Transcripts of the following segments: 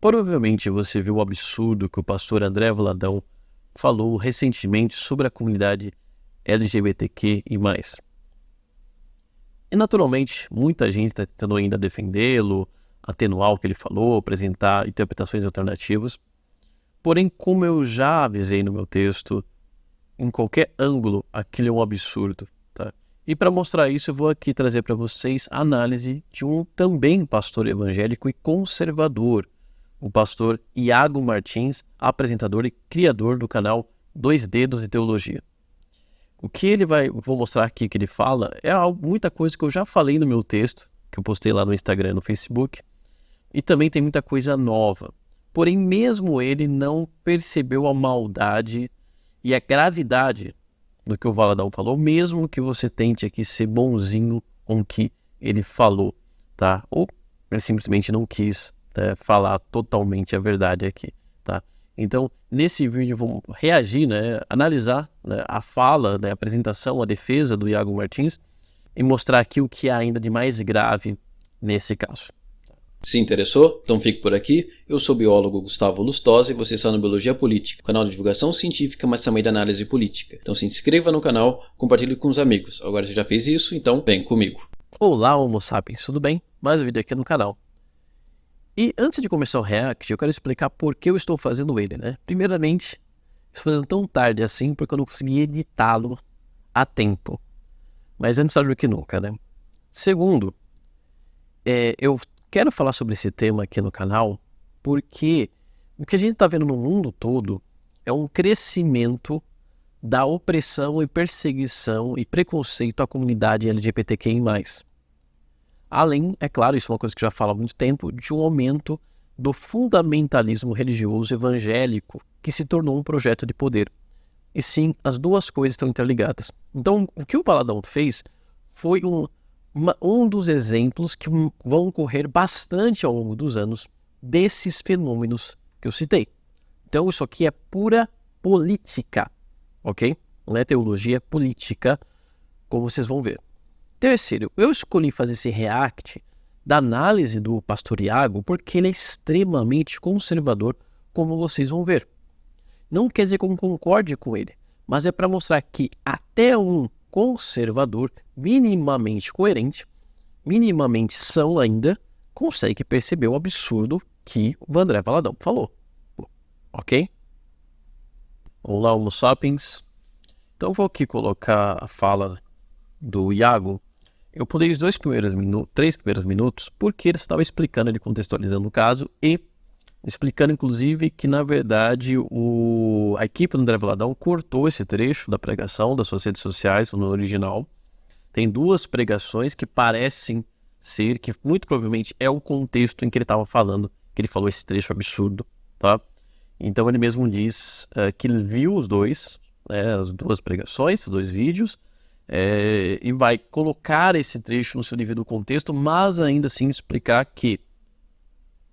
Provavelmente você viu o absurdo que o pastor André Valadão falou recentemente sobre a comunidade LGBTQ e mais. E naturalmente, muita gente está tentando ainda defendê-lo, atenuar o que ele falou, apresentar interpretações alternativas. Porém, como eu já avisei no meu texto, em qualquer ângulo, aquilo é um absurdo, tá? E para mostrar isso, eu vou aqui trazer para vocês a análise de um também pastor evangélico e conservador, o pastor Iago Martins, apresentador e criador do canal Dois Dedos e Teologia. O que vou mostrar aqui que ele fala é muita coisa que eu já falei no meu texto, que eu postei lá no Instagram e no Facebook, e também tem muita coisa nova. Porém, mesmo ele não percebeu a maldade e a gravidade do que o Valadão falou, mesmo que você tente aqui ser bonzinho com o que ele falou, tá? Ou ele simplesmente não quis, né, falar totalmente a verdade aqui, tá? Então, nesse vídeo vamos reagir, né, analisar, né, a fala, né, a apresentação, a defesa do Iago Martins e mostrar aqui o que há ainda de mais grave nesse caso. Se interessou? Então fique por aqui. Eu sou o biólogo Gustavo Lustosa e você está no Biologia Política, canal de divulgação científica, mas também de análise política. Então se inscreva no canal, compartilhe com os amigos. Agora você já fez isso, então vem comigo. Olá, Homo sapiens, tudo bem? Mais um vídeo aqui no canal. E antes de começar o react, eu quero explicar por que eu estou fazendo ele, né? Primeiramente, estou fazendo tão tarde assim porque eu não consegui editá-lo a tempo. Mas antes tarde do que nunca, né? Segundo, eu quero falar sobre esse tema aqui no canal porque o que a gente está vendo no mundo todo é um crescimento da opressão e perseguição e preconceito à comunidade LGBTQI+. Além, é claro, isso é uma coisa que já falo há muito tempo, de um aumento do fundamentalismo religioso evangélico que se tornou um projeto de poder. E sim, as duas coisas estão interligadas. Então, o que o Valadão fez foi um dos exemplos que vão ocorrer bastante ao longo dos anos desses fenômenos que eu citei. Então, isso aqui é pura política, ok? Não é teologia, é política, como vocês vão ver. Terceiro, eu escolhi fazer esse react da análise do pastor Iago porque ele é extremamente conservador, como vocês vão ver. Não quer dizer que eu concorde com ele, mas é para mostrar que até um conservador minimamente coerente, minimamente são ainda, consegue perceber o absurdo que o André Valadão falou. Ok? Olá, Homo sapiens. Então vou aqui colocar a fala do Iago. Eu pulei os 3 primeiros minutos porque ele estava explicando, ele contextualizando o caso e explicando inclusive que na verdade a equipe do André Valadão cortou esse trecho da pregação das suas redes sociais no original. Tem duas pregações que parecem ser, que muito provavelmente é o contexto em que ele estava falando, que ele falou esse trecho absurdo, tá? Então ele mesmo diz que ele viu os dois, né, as duas pregações, os dois vídeos, e vai colocar esse trecho no seu devido contexto, mas ainda assim explicar que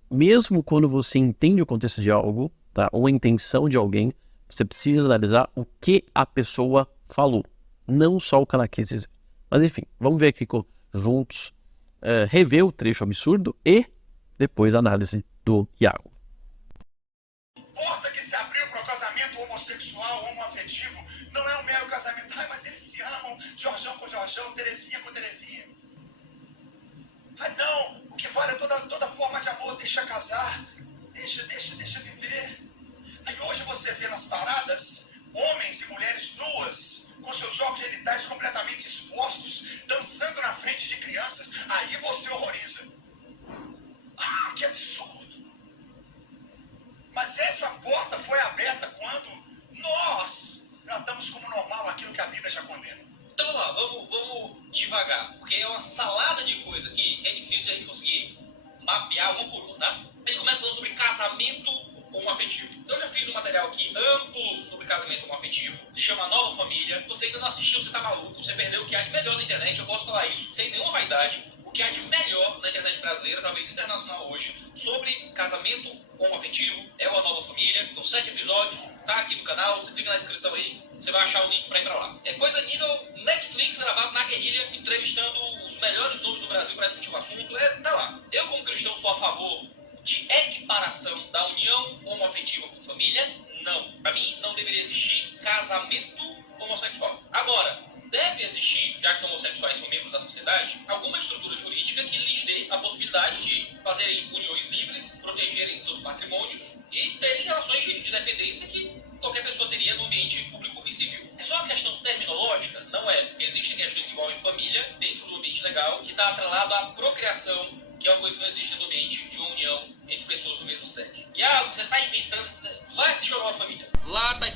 mesmo quando você entende o contexto de algo, tá, ou a intenção de alguém, você precisa analisar o que a pessoa falou, não só o que ela quis dizer. Mas enfim, vamos ver aqui juntos, rever o trecho absurdo e depois a análise do Iago. Porta que se abriu para o casamento homossexual, homoafetivo, não é um mero casamento. Ai, mas eles se amam, Jorjão com Jorjão, Terezinha com Terezinha. Ai, não, o que vale é toda forma de amor, deixa casar, deixa viver. Aí hoje você vê nas paradas homens e mulheres nuas, com seus órgãos genitais completamente expostos, dançando na frente de crianças, aí você horroriza. Ah, que absurdo! Mas essa porta foi aberta quando nós tratamos como normal aquilo que a Bíblia já condena. Então vamos lá, vamos devagar, porque é uma salada de coisa aqui que é difícil a gente conseguir mapear uma por uma, tá? A gente começa falando sobre casamento homoafetivo. Eu já fiz um material aqui amplo sobre casamento homoafetivo, se chama Nova Família. Você ainda não assistiu, você tá maluco, você perdeu o que há de melhor na internet, eu posso falar isso sem nenhuma vaidade. O que há de melhor na internet brasileira, talvez internacional hoje, sobre casamento homoafetivo, é uma Nova Família. São 7 episódios, tá aqui no canal, você clica na descrição aí, você vai achar o link pra ir pra lá. É coisa nível Netflix gravado na guerrilha, entrevistando os melhores nomes do Brasil pra discutir o assunto, tá lá. Eu como cristão sou a favor de equiparação da união homoafetiva com família, não. Para mim, não deveria existir casamento homossexual. Agora, deve existir, já que homossexuais são membros da sociedade, alguma estrutura jurídica que lhes dê a possibilidade de fazerem uniões livres, protegerem seus patrimônios e terem relações de dependência que qualquer pessoa teria no ambiente público e civil. É só uma questão terminológica? Não é. Existem questões que envolvem família dentro do ambiente legal, que está atrelado à procriação, que é uma coisa que não existe no ambiente de uma união entre pessoas do mesmo sexo. E você está inventando, vai assistir a família. Lá está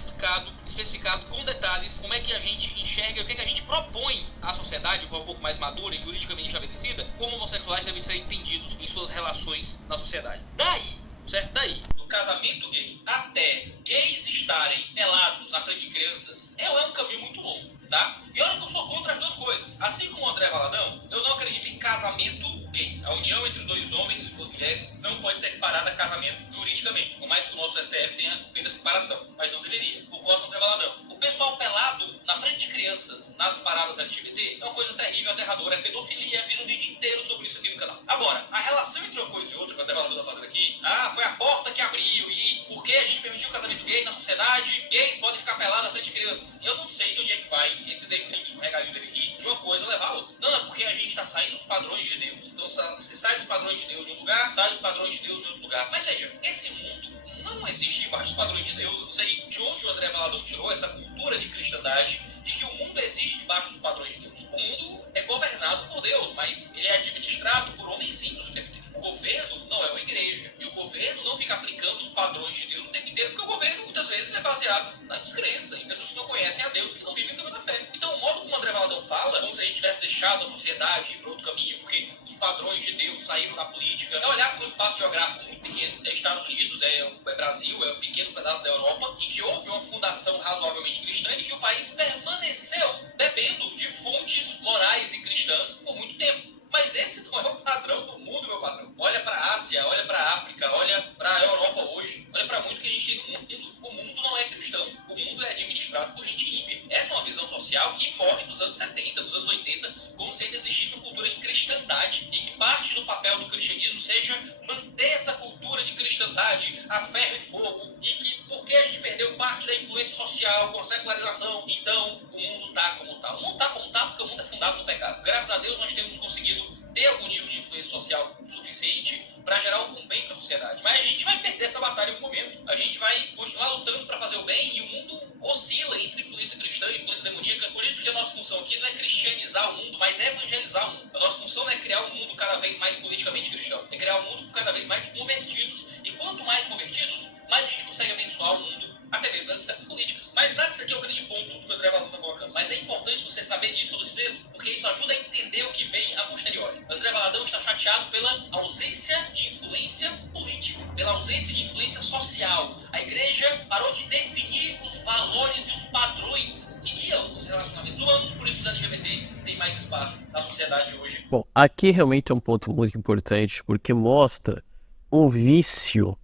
especificado com detalhes como é que a gente enxerga e o que a gente propõe à sociedade, de forma um pouco mais madura e juridicamente estabelecida, como homossexuais devem ser entendidos em suas relações na sociedade. Daí, certo? Daí, do casamento gay até gays estarem pelados na frente de crianças, é um caminho muito longo, tá? E olha que eu sou contra as duas coisas. Assim como o André Valadão, eu não acredito em casamento gay. A união entre dois homens e duas mulheres não pode ser equiparada a casamento juridicamente, por mais que o nosso STF tenha feito a separação, mas não deveria. Concordo com o André Valadão. O pessoal pelado na frente de crianças nas paradas LGBT é uma coisa terrível, aterradora, é pedofilia. Fiz um vídeo inteiro sobre isso aqui no canal. Agora, a relação entre uma coisa e outra que o André Valadão está fazendo aqui, foi a porta que abriu e por que a gente permitiu o casamento gay na sociedade, gays podem ficar pelados na frente de crianças. Eu não sei de onde é que vai esse declínio escorregadio dele aqui, de uma coisa levar a outra. Não, é porque a gente está saindo dos padrões de Deus. Então, se sai dos padrões de Deus de um lugar, sai dos padrões de Deus de outro lugar. Mas veja, esse mundo não existe debaixo dos padrões de Deus. Eu não sei de onde o André Valadão tirou essa cultura de cristandade, de que o mundo existe debaixo dos padrões de Deus. O mundo é governado por Deus, mas ele é administrado por homens simples o tempo inteiro. O governo não é uma igreja. E o governo não fica aplicando os padrões de Deus o tempo inteiro, porque o governo, muitas vezes, é baseado na descrença, em pessoas que não conhecem a Deus, que não vivem o caminho da fé. Então, o modo como o André Valadão fala, como se a gente tivesse deixado a sociedade ir para outro caminho, porque os padrões de Deus saíram da política, é olhar para um espaço geográfico muito pequeno. É Estados Unidos, é Brasil, é pequenos pedaços da Europa, em que houve uma fundação razoavelmente cristã e que o país permaneceu bebendo de fontes morais e cristãs por muito tempo. Mas esse não é o padrão do mundo, meu padrão. Olha para a Ásia, olha para a África, olha para a Europa hoje, olha para muito que a gente tem no mundo. O mundo não é cristão, o mundo é administrado por gente ímpia. Essa é uma visão social que morre nos anos 70, nos anos 80, como se ainda existisse uma cultura de cristandade e que parte do papel do cristianismo seja manter essa cultura de cristandade a ferro e fogo e que, porque a gente perdeu parte da influência social com a secularização, então o mundo está como está. O mundo está como está porque o mundo é fundado no pecado. Graças a Deus nós temos conseguido ter algum nível de influência social suficiente para gerar algum bem para a sociedade. Mas a gente vai perder essa batalha em algum momento. A gente vai continuar lutando para fazer o bem e o mundo oscila entre influência cristã e influência demoníaca. Por isso que a nossa função aqui não é cristianizar o mundo, mas é evangelizar o mundo. A nossa função não é criar um mundo cada vez mais politicamente cristão. É criar um mundo com cada vez mais convertidos. E quanto mais convertidos, mais a gente consegue abençoar o mundo, até mesmo nas esferas políticas. Mas nada disso aqui é o grande ponto que o André Valadão está colocando. Mas é importante você saber disso que eu estou dizendo, porque isso ajuda a entender o que vem a posteriori. André Valadão está chateado pela ausência de influência política, pela ausência de influência social. A igreja parou de definir os valores e os padrões que guiam os relacionamentos humanos, por isso os LGBT têm mais espaço na sociedade hoje. Bom, aqui realmente é um ponto muito importante, porque mostra um vício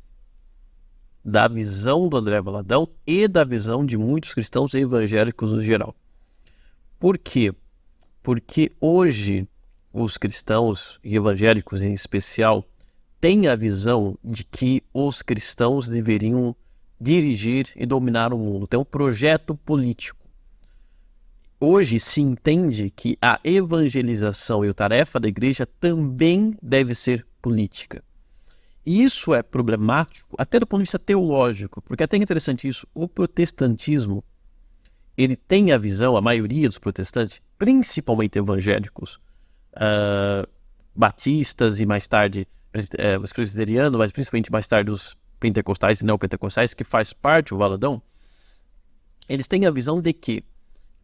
da visão do André Valadão e da visão de muitos cristãos evangélicos no geral. Por quê? Porque hoje os cristãos e evangélicos em especial têm a visão de que os cristãos deveriam dirigir e dominar o mundo. Tem um projeto político. Hoje se entende que a evangelização e a tarefa da igreja também deve ser política. E isso é problemático até do ponto de vista teológico, porque é até interessante isso, o protestantismo, ele tem a visão, a maioria dos protestantes, principalmente evangélicos, batistas e mais tarde os presbiterianos, mas principalmente mais tarde os pentecostais e neopentecostais, que faz parte do Valadão, eles têm a visão de que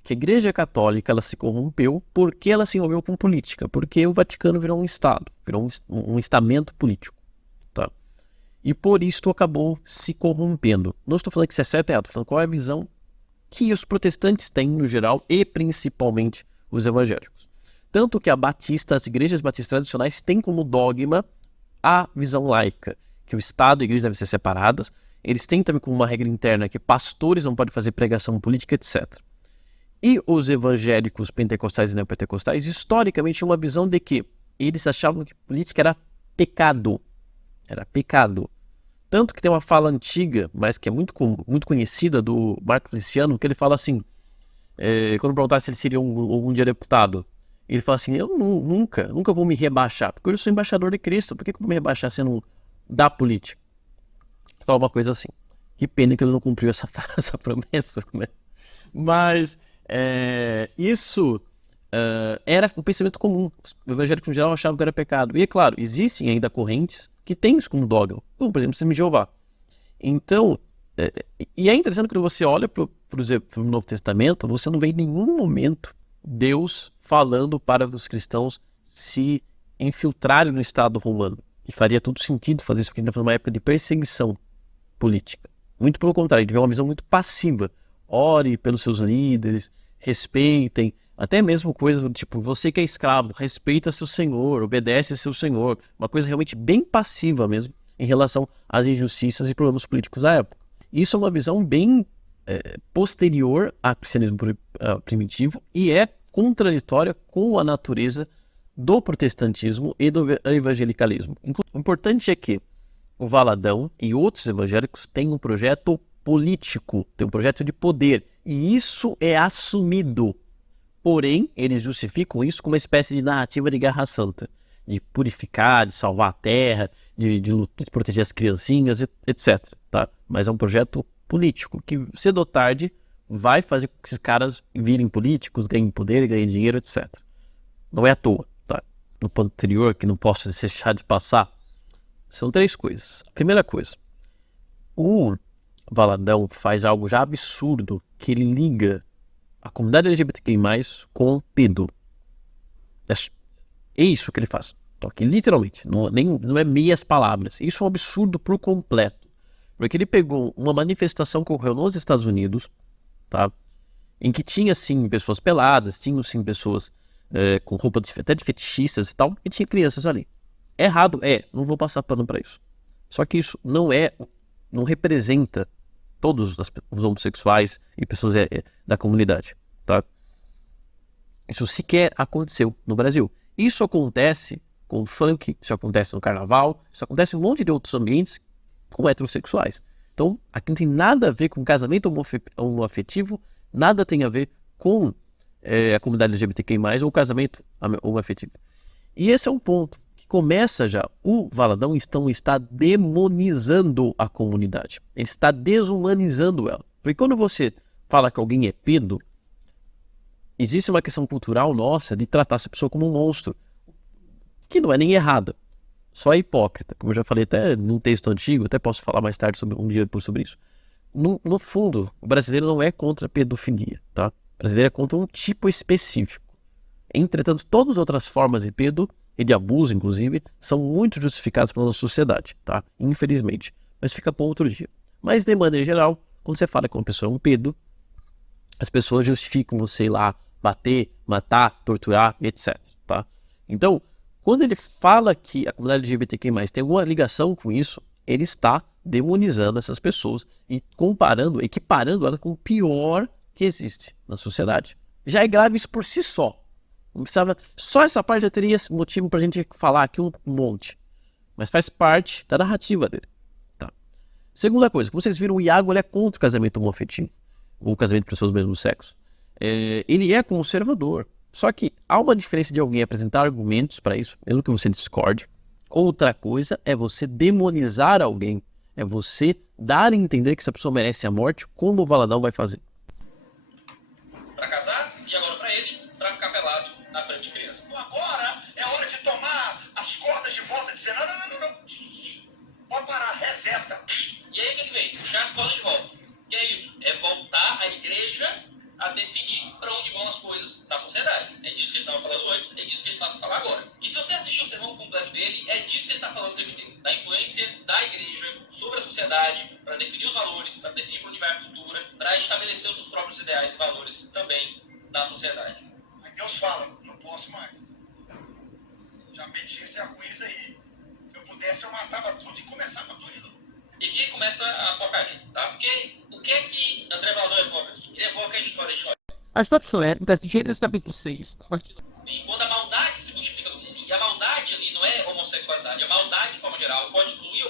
a Igreja Católica ela se corrompeu porque ela se envolveu com política, porque o Vaticano virou um Estado, virou um estamento político. Tá? E por isso acabou se corrompendo. Não estou falando que isso é certo ou errado, estou falando qual é a visão que os protestantes têm no geral e principalmente os evangélicos. Tanto que as igrejas batistas tradicionais têm como dogma a visão laica, que o Estado e a igreja devem ser separadas. Eles têm também como uma regra interna que pastores não podem fazer pregação política, etc. E os evangélicos pentecostais e neopentecostais, historicamente, tinham uma visão de que eles achavam que política era pecado. Era pecado. Tanto que tem uma fala antiga, mas que é muito conhecida, do Marco Feliciano, que ele fala assim, quando perguntar se ele seria algum dia deputado, ele fala assim, eu nunca vou me rebaixar, porque eu sou embaixador de Cristo, por que eu vou me rebaixar sendo da política? Fala uma coisa assim. Que pena que ele não cumpriu essa promessa, né? Mas isso era um pensamento comum. O evangélico em geral achava que era pecado. E é claro, existem ainda correntes que têm isso como dogma, como por exemplo, o Testemunho de Jeová. Então, e é interessante que quando você olha para o Novo Testamento, você não vê em nenhum momento Deus falando para os cristãos se infiltrarem no Estado romano. E faria todo sentido fazer isso, porque a gente está falando de uma época de perseguição política. Muito pelo contrário, ele tiver uma visão muito passiva. Ore pelos seus líderes, respeitem, até mesmo coisas do tipo, você que é escravo, respeita seu senhor, obedece seu senhor. Uma coisa realmente bem passiva mesmo, em relação às injustiças e problemas políticos da época. Isso é uma visão bem posterior ao cristianismo primitivo e é contraditória com a natureza do protestantismo e do evangelicalismo. O importante é que o Valadão e outros evangélicos têm um projeto político, têm um projeto de poder, e isso é assumido. Porém, eles justificam isso com uma espécie de narrativa de guerra santa, de purificar, de salvar a terra, de proteger as criancinhas, etc. Tá? Mas é um projeto político, que cedo ou tarde vai fazer com que esses caras virem políticos, ganhem poder, ganhem dinheiro, etc. Não é à toa. Tá? No ponto anterior, que não posso deixar de passar, são 3 coisas. A primeira coisa, o Valadão faz algo já absurdo, que ele liga a comunidade LGBTQI+, com pedo. É isso que ele faz. Então, aqui, literalmente, não é meias palavras. Isso é um absurdo por completo. Porque ele pegou uma manifestação que ocorreu nos Estados Unidos, tá? Em que tinha, sim, pessoas peladas, tinham, sim, pessoas com roupa até de fetichistas e tal, e tinha crianças ali. Errado não vou passar pano para isso. Só que isso não representa todos os homossexuais e pessoas da comunidade, tá? Isso sequer aconteceu no Brasil. Isso acontece com o funk, isso acontece no carnaval, isso acontece em um monte de outros ambientes com heterossexuais. Então, aqui não tem nada a ver com casamento homoafetivo, nada tem a ver com a comunidade LGBTQI+, ou casamento homoafetivo. E esse é um ponto que começa já. O Valadão está demonizando a comunidade. Ele está desumanizando ela. Porque quando você fala que alguém é pedo, existe uma questão cultural nossa de tratar essa pessoa como um monstro, que não é nem errada, só é hipócrita. Como eu já falei até num texto antigo, até posso falar mais tarde um dia sobre isso. No fundo, o brasileiro não é contra a pedofilia, tá? O brasileiro é contra um tipo específico. Entretanto, todas as outras formas de pedo e de abuso, inclusive, são muito justificadas pela nossa sociedade, tá? Infelizmente. Mas fica para outro dia. Mas, de maneira geral, quando você fala que uma pessoa é um pedo, as pessoas justificam você ir lá bater, matar, torturar, etc. Tá? Então, quando ele fala que a comunidade LGBTQI+, tem alguma ligação com isso, ele está demonizando essas pessoas e equiparando ela com o pior que existe na sociedade. Já é grave isso por si só. Não precisava, só essa parte já teria motivo para a gente falar aqui um monte. Mas faz parte da narrativa dele. Tá? Segunda coisa, como vocês viram, o Iago ele é contra o casamento homoafetivo, ou o casamento de pessoas do mesmo sexo. Ele é conservador. Só que há uma diferença de alguém apresentar argumentos para isso, mesmo que você discorde. Outra coisa é você demonizar alguém. É você dar a entender que essa pessoa merece a morte, como o Valadão vai fazer. Pra casar, e agora pra ele, pra ficar pelado na frente de criança. Agora é hora de tomar as cordas de volta e dizer, não. Pode parar, reseta. E aí o que vem? Puxar as cordas de volta. Que é isso? É voltar a igreja a definir para onde vão as coisas da sociedade. É disso que ele estava falando antes, é disso que ele passa a falar agora. E se você assistir o sermão completo dele, é disso que ele está falando o tempo inteiro. Da influência da igreja sobre a sociedade, para definir os valores, para definir para onde vai a cultura, para estabelecer os seus próprios ideais e valores também na sociedade. Aí Deus fala, não posso mais. Já meti esse arco-íris aí. Se eu pudesse, eu matava tudo e começava tudo de novo. E aqui começa a porcaria, tá? Porque o que é que André Valadão evoca aqui? Ele evoca a história de Noé. A história é Gênesis capítulo 6. Quando a maldade se multiplica no mundo, e a maldade ali não é homossexualidade, a maldade de forma geral pode incluir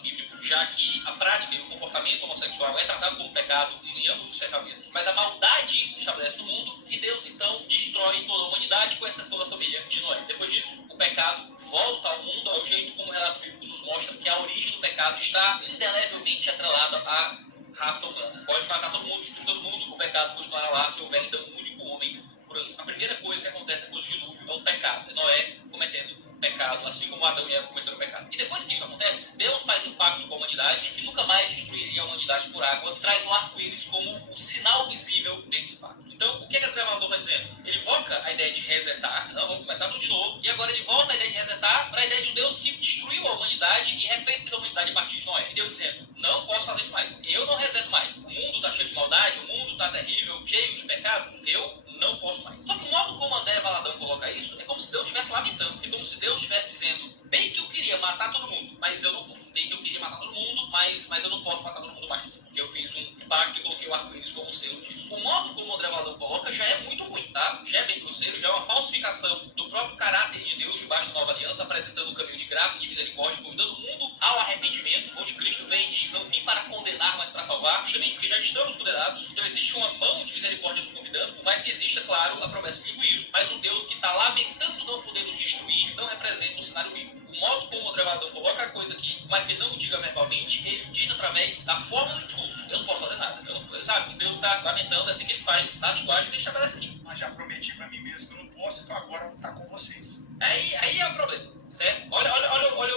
relato bíblico, já que a prática e o comportamento homossexual é tratado como pecado em ambos os cercamentos. Mas a maldade se estabelece no mundo e Deus então destrói toda a humanidade, com exceção da família de Noé. Depois disso, o pecado volta ao mundo ao jeito como o relato bíblico nos mostra que a origem do pecado está indelevelmente atrelada à raça humana. Pode matar todo mundo, destruir todo mundo, o pecado continuará lá se houver ainda um único homem por ali. A primeira coisa que acontece depois do dilúvio é um pecado. É Noé cometendo pecado, assim como Adão e Eva cometeram pecado. E depois que isso acontece, Deus faz um pacto com a humanidade que nunca mais destruiria a humanidade por água e traz o arco-íris como o sinal visível desse pacto. Então, o que o Trevor está dizendo? Ele evoca a ideia de resetar, não, vamos começar tudo de novo, e agora ele volta a ideia de resetar para a ideia de um Deus que destruiu a humanidade e refez a humanidade a partir de Noé. E Deus dizendo, não posso fazer isso mais, eu não reseto mais. O mundo está cheio de maldade, o mundo está terrível, cheio de pecados, eu não posso mais. Só que o modo como André Valadão coloca isso é como se Deus estivesse lamentando, é como se Deus estivesse dizendo, bem que eu queria matar todo mundo, mas eu não posso. Bem que eu queria matar todo mundo, mas eu não posso matar todo mundo mais, porque eu fiz um pacto e coloquei o arco-íris como selo disso. O modo como o André Valadão coloca já é muito ruim, tá? Já é bem grosseiro, já é uma falsificação do próprio caráter de Deus debaixo da nova aliança, apresentando um caminho de graça e de misericórdia, convidando o mundo ao arrependimento, onde Cristo vem e diz, não vim para condenar, mas para salvar, justamente porque já estamos condenados. Então existe uma mão de misericórdia nos convidando, por mais que exista, claro, a promessa de um juízo. Mas um Deus que está lamentando não poder nos destruir não representa um cenário bíblico. O modo como o André Valadão coloca a coisa aqui, mas que ele não diga verbalmente, ele diz através da forma do discurso. Eu não posso fazer nada. Sabe, Deus está lamentando, é assim que ele faz na linguagem que ele estabelece aqui. Mas já prometi pra mim mesmo que eu não posso, então agora tá com vocês. Aí é o problema, certo? Olha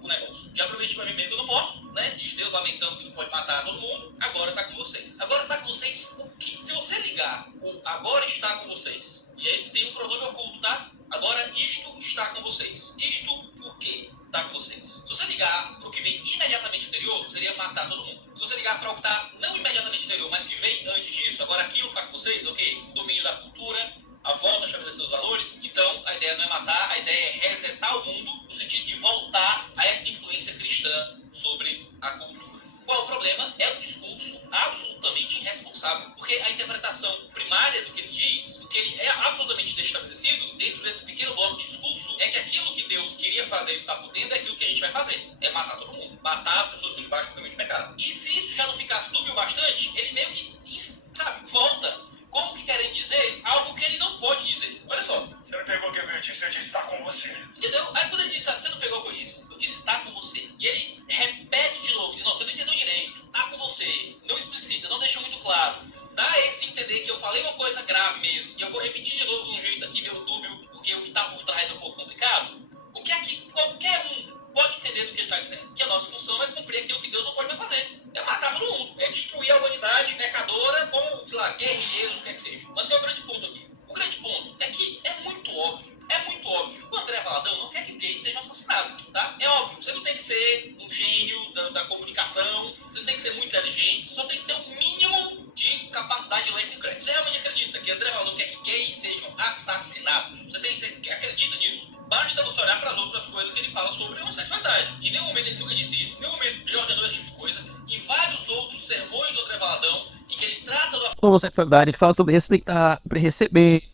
o negócio. Já prometi pra mim mesmo que eu não posso, né? Diz Deus lamentando que não pode matar todo mundo, agora tá com vocês. Agora tá com vocês o quê? Se você ligar o agora está com vocês, e aí tem um pronome oculto, tá? Agora isto está com vocês. Isto o quê? Tá com vocês. Se você ligar pro que vem imediatamente anterior, seria matar todo mundo. Se você ligar para o que tá não imediatamente anterior, mas que vem antes disso, agora aquilo tá com vocês, ok? Domínio da cultura, a volta a estabelecer os valores. Então, a ideia não é matar, a ideia é resetar o mundo no sentido de voltar a essa influência cristã sobre a cultura. Qual o problema? É um discurso absolutamente irresponsável, porque a interpretação primária do que ele diz, o que ele é absolutamente estabelecido dentro desse pequeno bloco de discurso, é que aquilo que Deus queria fazer e está podendo é aquilo que a gente vai fazer, é matar todo mundo, matar as pessoas que estão debaixo do caminho de pecado. E se isso já não ficasse dúbio bastante, ele meio que, sabe, volta, como que querendo dizer algo que ele não pode dizer. Olha só. Você não pegou o que eu disse tá com você. Entendeu? Aí quando ele disse, você não pegou o que eu disse tá com você. E ele repete de novo, diz, não, você não entendeu direito, tá com você. Não explicita, não deixou muito claro. Dá esse entender que eu falei uma coisa grave mesmo, e eu vou repetir de novo de um jeito aqui meio dúbio, porque o que tá por trás é um pouco complicado. O que é que qualquer um pode entender do que ele está dizendo? Que a nossa função é cumprir aquilo que Deus não pode mais fazer. É matar todo mundo. É destruir a humanidade pecadora como, sei lá, guerrilheiros, o que é que seja. Mas qual é o grande ponto aqui? O grande ponto é que é muito óbvio. É muito óbvio. O André Valadão não quer que gays sejam assassinados, tá? É óbvio. Você não tem que ser um gênio da comunicação, você não tem que ser muito inteligente, só tem que ter um mínimo de capacidade de ler concreto. Você realmente acredita que André Valadão quer que gays sejam assassinados? Você acredita nisso? Basta você olhar para as outras coisas que ele fala sobre homossexualidade. Em nenhum momento ele nunca disse isso, em nenhum momento ele ordenou esse tipo de coisa. Em vários outros sermões do André Valadão, em que ele trata do Homossexualidade, ele fala sobre respeitar, sobre receber.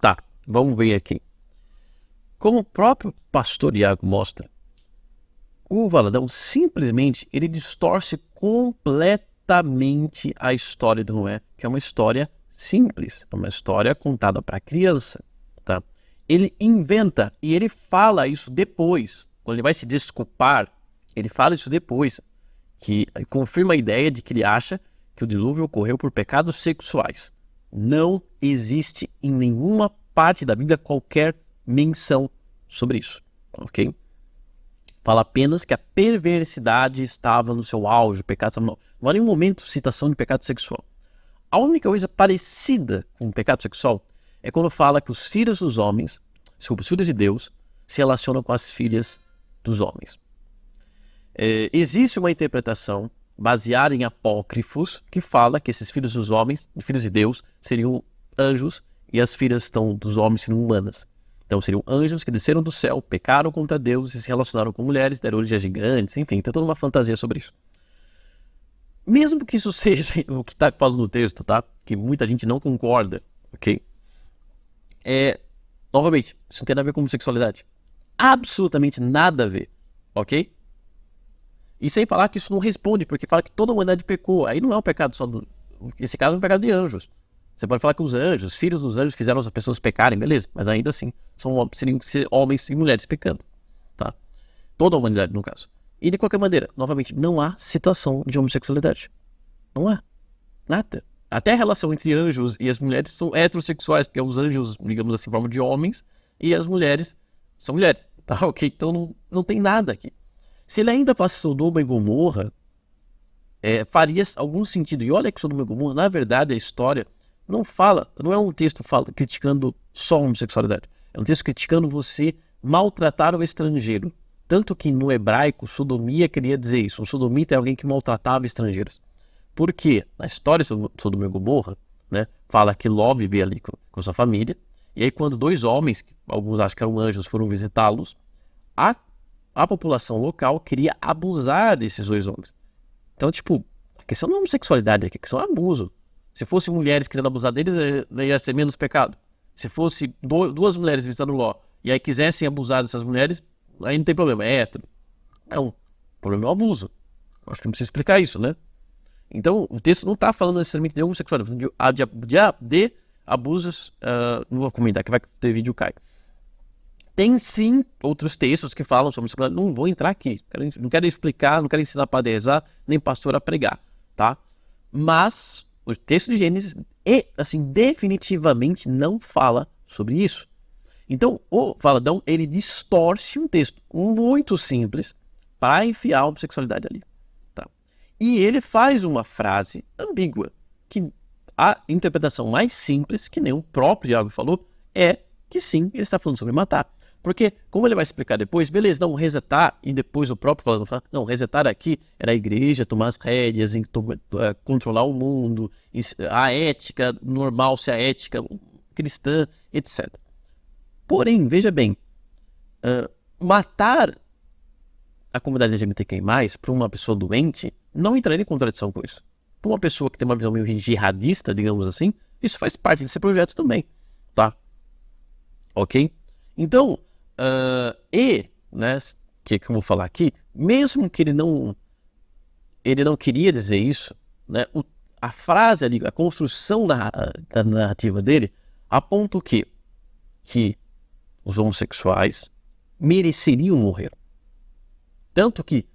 Tá, vamos ver aqui. Como o próprio pastor Iago mostra, o Valadão simplesmente ele distorce completamente a história do Noé, que é uma história simples, é uma história contada para criança, tá? Ele inventa e ele fala isso depois, quando ele vai se desculpar, ele fala isso depois, que confirma a ideia de que ele acha que o dilúvio ocorreu por pecados sexuais. Não existe em nenhuma parte da Bíblia qualquer menção sobre isso, ok? Fala apenas que a perversidade estava no seu auge, o pecado não há nenhum momento citação de pecado sexual. A única coisa parecida com o pecado sexual é quando fala que os filhos dos homens, desculpa, os filhos de Deus, se relacionam com as filhas dos homens. Existe uma interpretação baseada em apócrifos que fala que esses filhos dos homens, filhos de Deus, seriam anjos e as filhas dos homens seriam humanas. Então seriam anjos que desceram do céu, pecaram contra Deus e se relacionaram com mulheres, deram origem a gigantes, enfim, tem toda uma fantasia sobre isso. Mesmo que isso seja o que está falando no texto, tá? Que muita gente não concorda, ok? Novamente, isso não tem nada a ver com homossexualidade. Absolutamente nada a ver, ok? E sem falar que isso não responde, porque fala que toda a humanidade pecou. Aí não é um pecado só do... Esse caso é um pecado de anjos. Você pode falar que os anjos, os filhos dos anjos fizeram as pessoas pecarem, beleza. Mas ainda assim, seriam homens e mulheres pecando. Tá? Toda a humanidade, no caso. E de qualquer maneira, novamente, não há citação de homossexualidade. Não há. Nada. Até a relação entre anjos e as mulheres são heterossexuais, porque os anjos, digamos assim, formam de homens, e as mulheres são mulheres. Tá? Ok? Então não tem nada aqui. Se ele ainda falasse Sodoma e Gomorra, faria algum sentido. E olha que Sodoma e Gomorra, na verdade, a história não é um texto criticando só a homossexualidade. É um texto criticando você maltratar o estrangeiro. Tanto que no hebraico, sodomia queria dizer isso. Um sodomita é alguém que maltratava estrangeiros. Por quê? Na história de Sodoma e Gomorra, né, fala que Ló vivia ali com sua família. E aí quando dois homens, alguns acham que eram anjos, foram visitá-los, a população local queria abusar desses dois homens. Então, tipo, a questão não é homossexualidade aqui, a questão é abuso. Se fossem mulheres querendo abusar deles, ia ser menos pecado. Se fosse duas mulheres visitando Ló, e aí quisessem abusar dessas mulheres, aí não tem problema, é hétero. Não, o problema é o abuso. Acho que não precisa explicar isso, né? Então, o texto não está falando necessariamente de homossexualidade, de abusos, não vou comentar, que vai ter vídeo cai. Tem sim outros textos que falam sobre isso, não vou entrar aqui, não quero explicar, não quero ensinar para rezar, nem pastor a pregar, tá? Mas o texto de Gênesis, assim, definitivamente não fala sobre isso. Então, o Valadão, ele distorce um texto muito simples para enfiar a homossexualidade ali, tá? E ele faz uma frase ambígua, que a interpretação mais simples, que nem o próprio Iago falou, é que sim, ele está falando sobre matar. Porque, como ele vai explicar depois, beleza, não, resetar, e depois o próprio Valadão fala, não, resetar aqui era a igreja tomar as rédeas, controlar o mundo, a ética normal, se a ética cristã, etc. Porém, veja bem, matar a comunidade LGBTQI+, para uma pessoa doente, não entraria em contradição com isso. Para uma pessoa que tem uma visão meio jihadista, digamos assim, isso faz parte desse projeto também, tá? Ok? Então, né, que eu vou falar aqui, mesmo que ele não queria dizer isso, né, a frase ali, a construção da narrativa dele, aponta o quê? Que os homossexuais mereceriam morrer. Tanto que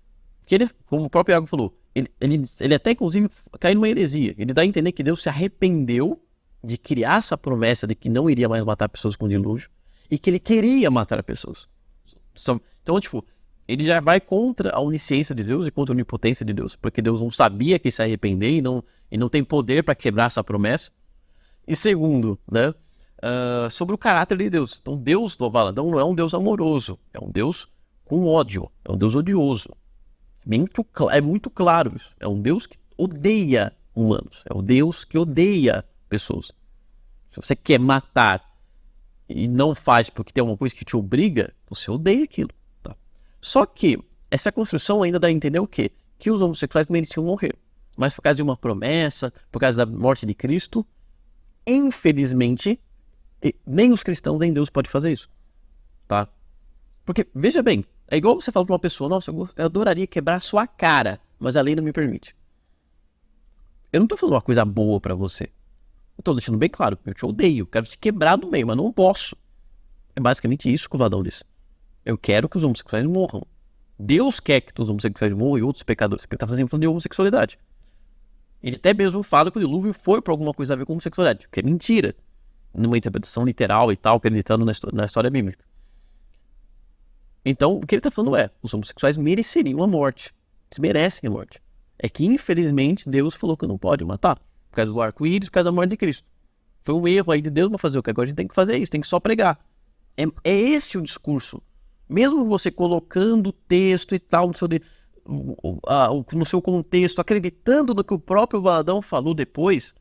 ele, como o próprio Iago falou, ele até inclusive cai numa heresia. Ele dá a entender que Deus se arrependeu de criar essa promessa de que não iria mais matar pessoas com dilúvio e que ele queria matar pessoas. Então, tipo, ele já vai contra a onisciência de Deus e contra a onipotência de Deus, porque Deus não sabia que se arrepender e não tem poder para quebrar essa promessa. E segundo, né, sobre o caráter de Deus. Então, Deus do Valadão não é um Deus amoroso, é um Deus com ódio, é um Deus odioso. É muito claro isso. É um Deus que odeia humanos, é um Deus que odeia pessoas. Se você quer matar e não faz porque tem alguma coisa que te obriga, você odeia aquilo. Tá? Só que essa construção ainda dá a entender o quê? Que os homossexuais mereciam morrer. Mas por causa de uma promessa, por causa da morte de Cristo, infelizmente, nem os cristãos nem Deus pode fazer isso. Tá? Porque, veja bem, é igual você falar para uma pessoa, nossa, eu adoraria quebrar a sua cara, mas a lei não me permite. Eu não estou falando uma coisa boa para você. Eu estou deixando bem claro, eu te odeio, quero te quebrar no meio, mas não posso. É basicamente isso que o Vadão disse. Eu quero que os homossexuais morram. Deus quer que os homossexuais morram e outros pecadores, porque ele está falando de homossexualidade. Ele até mesmo fala que o dilúvio foi por alguma coisa a ver com homossexualidade, que é mentira. Numa interpretação literal e tal, acreditando na história bíblica. Então, o que ele está falando é, os homossexuais mereceriam a morte. Eles merecem a morte. É que, infelizmente, Deus falou que não pode matar. Por causa do arco-íris, por causa da morte de Cristo. Foi um erro aí de Deus para fazer o que agora a gente tem que fazer isso, tem que só pregar. É esse o discurso. Mesmo você colocando o texto e tal no seu contexto, acreditando no que o próprio Valadão falou depois,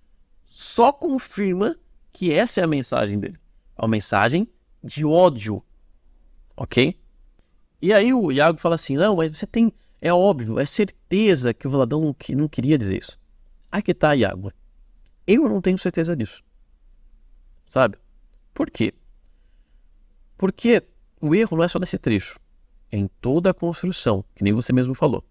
só confirma que essa é a mensagem dele. É uma mensagem de ódio. Ok? E aí o Iago fala assim, não, mas você tem, é óbvio, é certeza que o Valadão não queria dizer isso. Aqui tá, Iago. Eu não tenho certeza disso. Sabe? Por quê? Porque o erro não é só nesse trecho. É em toda a construção, que nem você mesmo falou.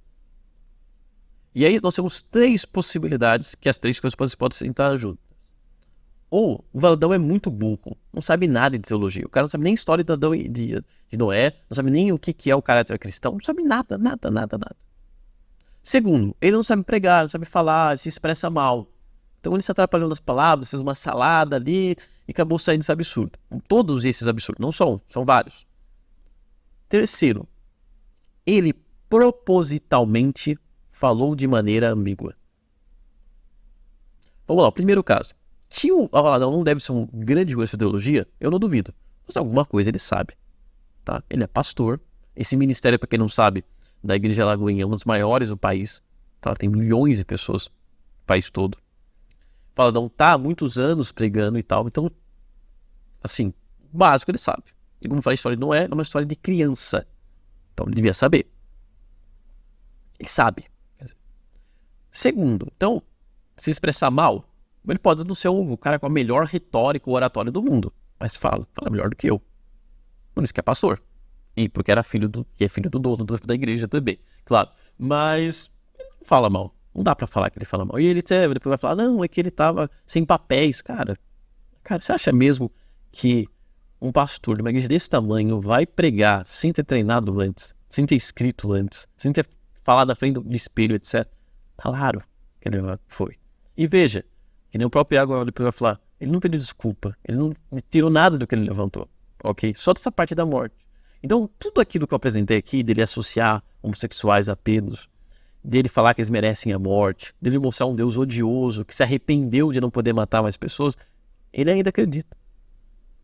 E aí nós temos 3 possibilidades que as 3 coisas podem estar juntas. Ou o Valadão é muito burro, não sabe nada de teologia. O cara não sabe nem a história de Noé, não sabe nem o que é o caráter cristão, não sabe nada. Segundo, ele não sabe pregar, não sabe falar, se expressa mal. Então ele se atrapalhou nas palavras, fez uma salada ali e acabou saindo esse absurdo. Todos esses absurdos, não só um, são vários. Terceiro, ele propositalmente falou de maneira ambígua. Vamos lá, o primeiro caso. Que o Valadão não deve ser um grande conhecedor de teologia, eu não duvido. Mas alguma coisa ele sabe. Tá? Ele é pastor. Esse ministério, para quem não sabe, da Igreja Lagoinha é um dos maiores do país. Tá? Tem milhões de pessoas no país todo. O Valadão tá há muitos anos pregando e tal. Então, assim, básico ele sabe. E como eu falei, a história não é uma história de criança. Então ele devia saber. Ele sabe. Segundo, então, se expressar mal, ele pode não ser o cara com a melhor retórica ou oratória do mundo. Mas fala melhor do que eu. Por isso que é pastor. E porque era filho do dono da igreja também, claro. Mas ele não fala mal. Não dá pra falar que ele fala mal. E ele depois vai falar, não, é que ele tava sem papéis. Cara, você acha mesmo que um pastor de uma igreja desse tamanho vai pregar sem ter treinado antes, sem ter escrito antes, sem ter falado na frente do espelho, etc? Claro que ele foi. E veja, que nem o próprio Iago depois vai falar, ele não pediu desculpa, ele não tirou nada do que ele levantou, ok? Só dessa parte da morte. Então, tudo aquilo que eu apresentei aqui, dele associar homossexuais a pedos, dele falar que eles merecem a morte, dele mostrar um Deus odioso, que se arrependeu de não poder matar mais pessoas, ele ainda acredita.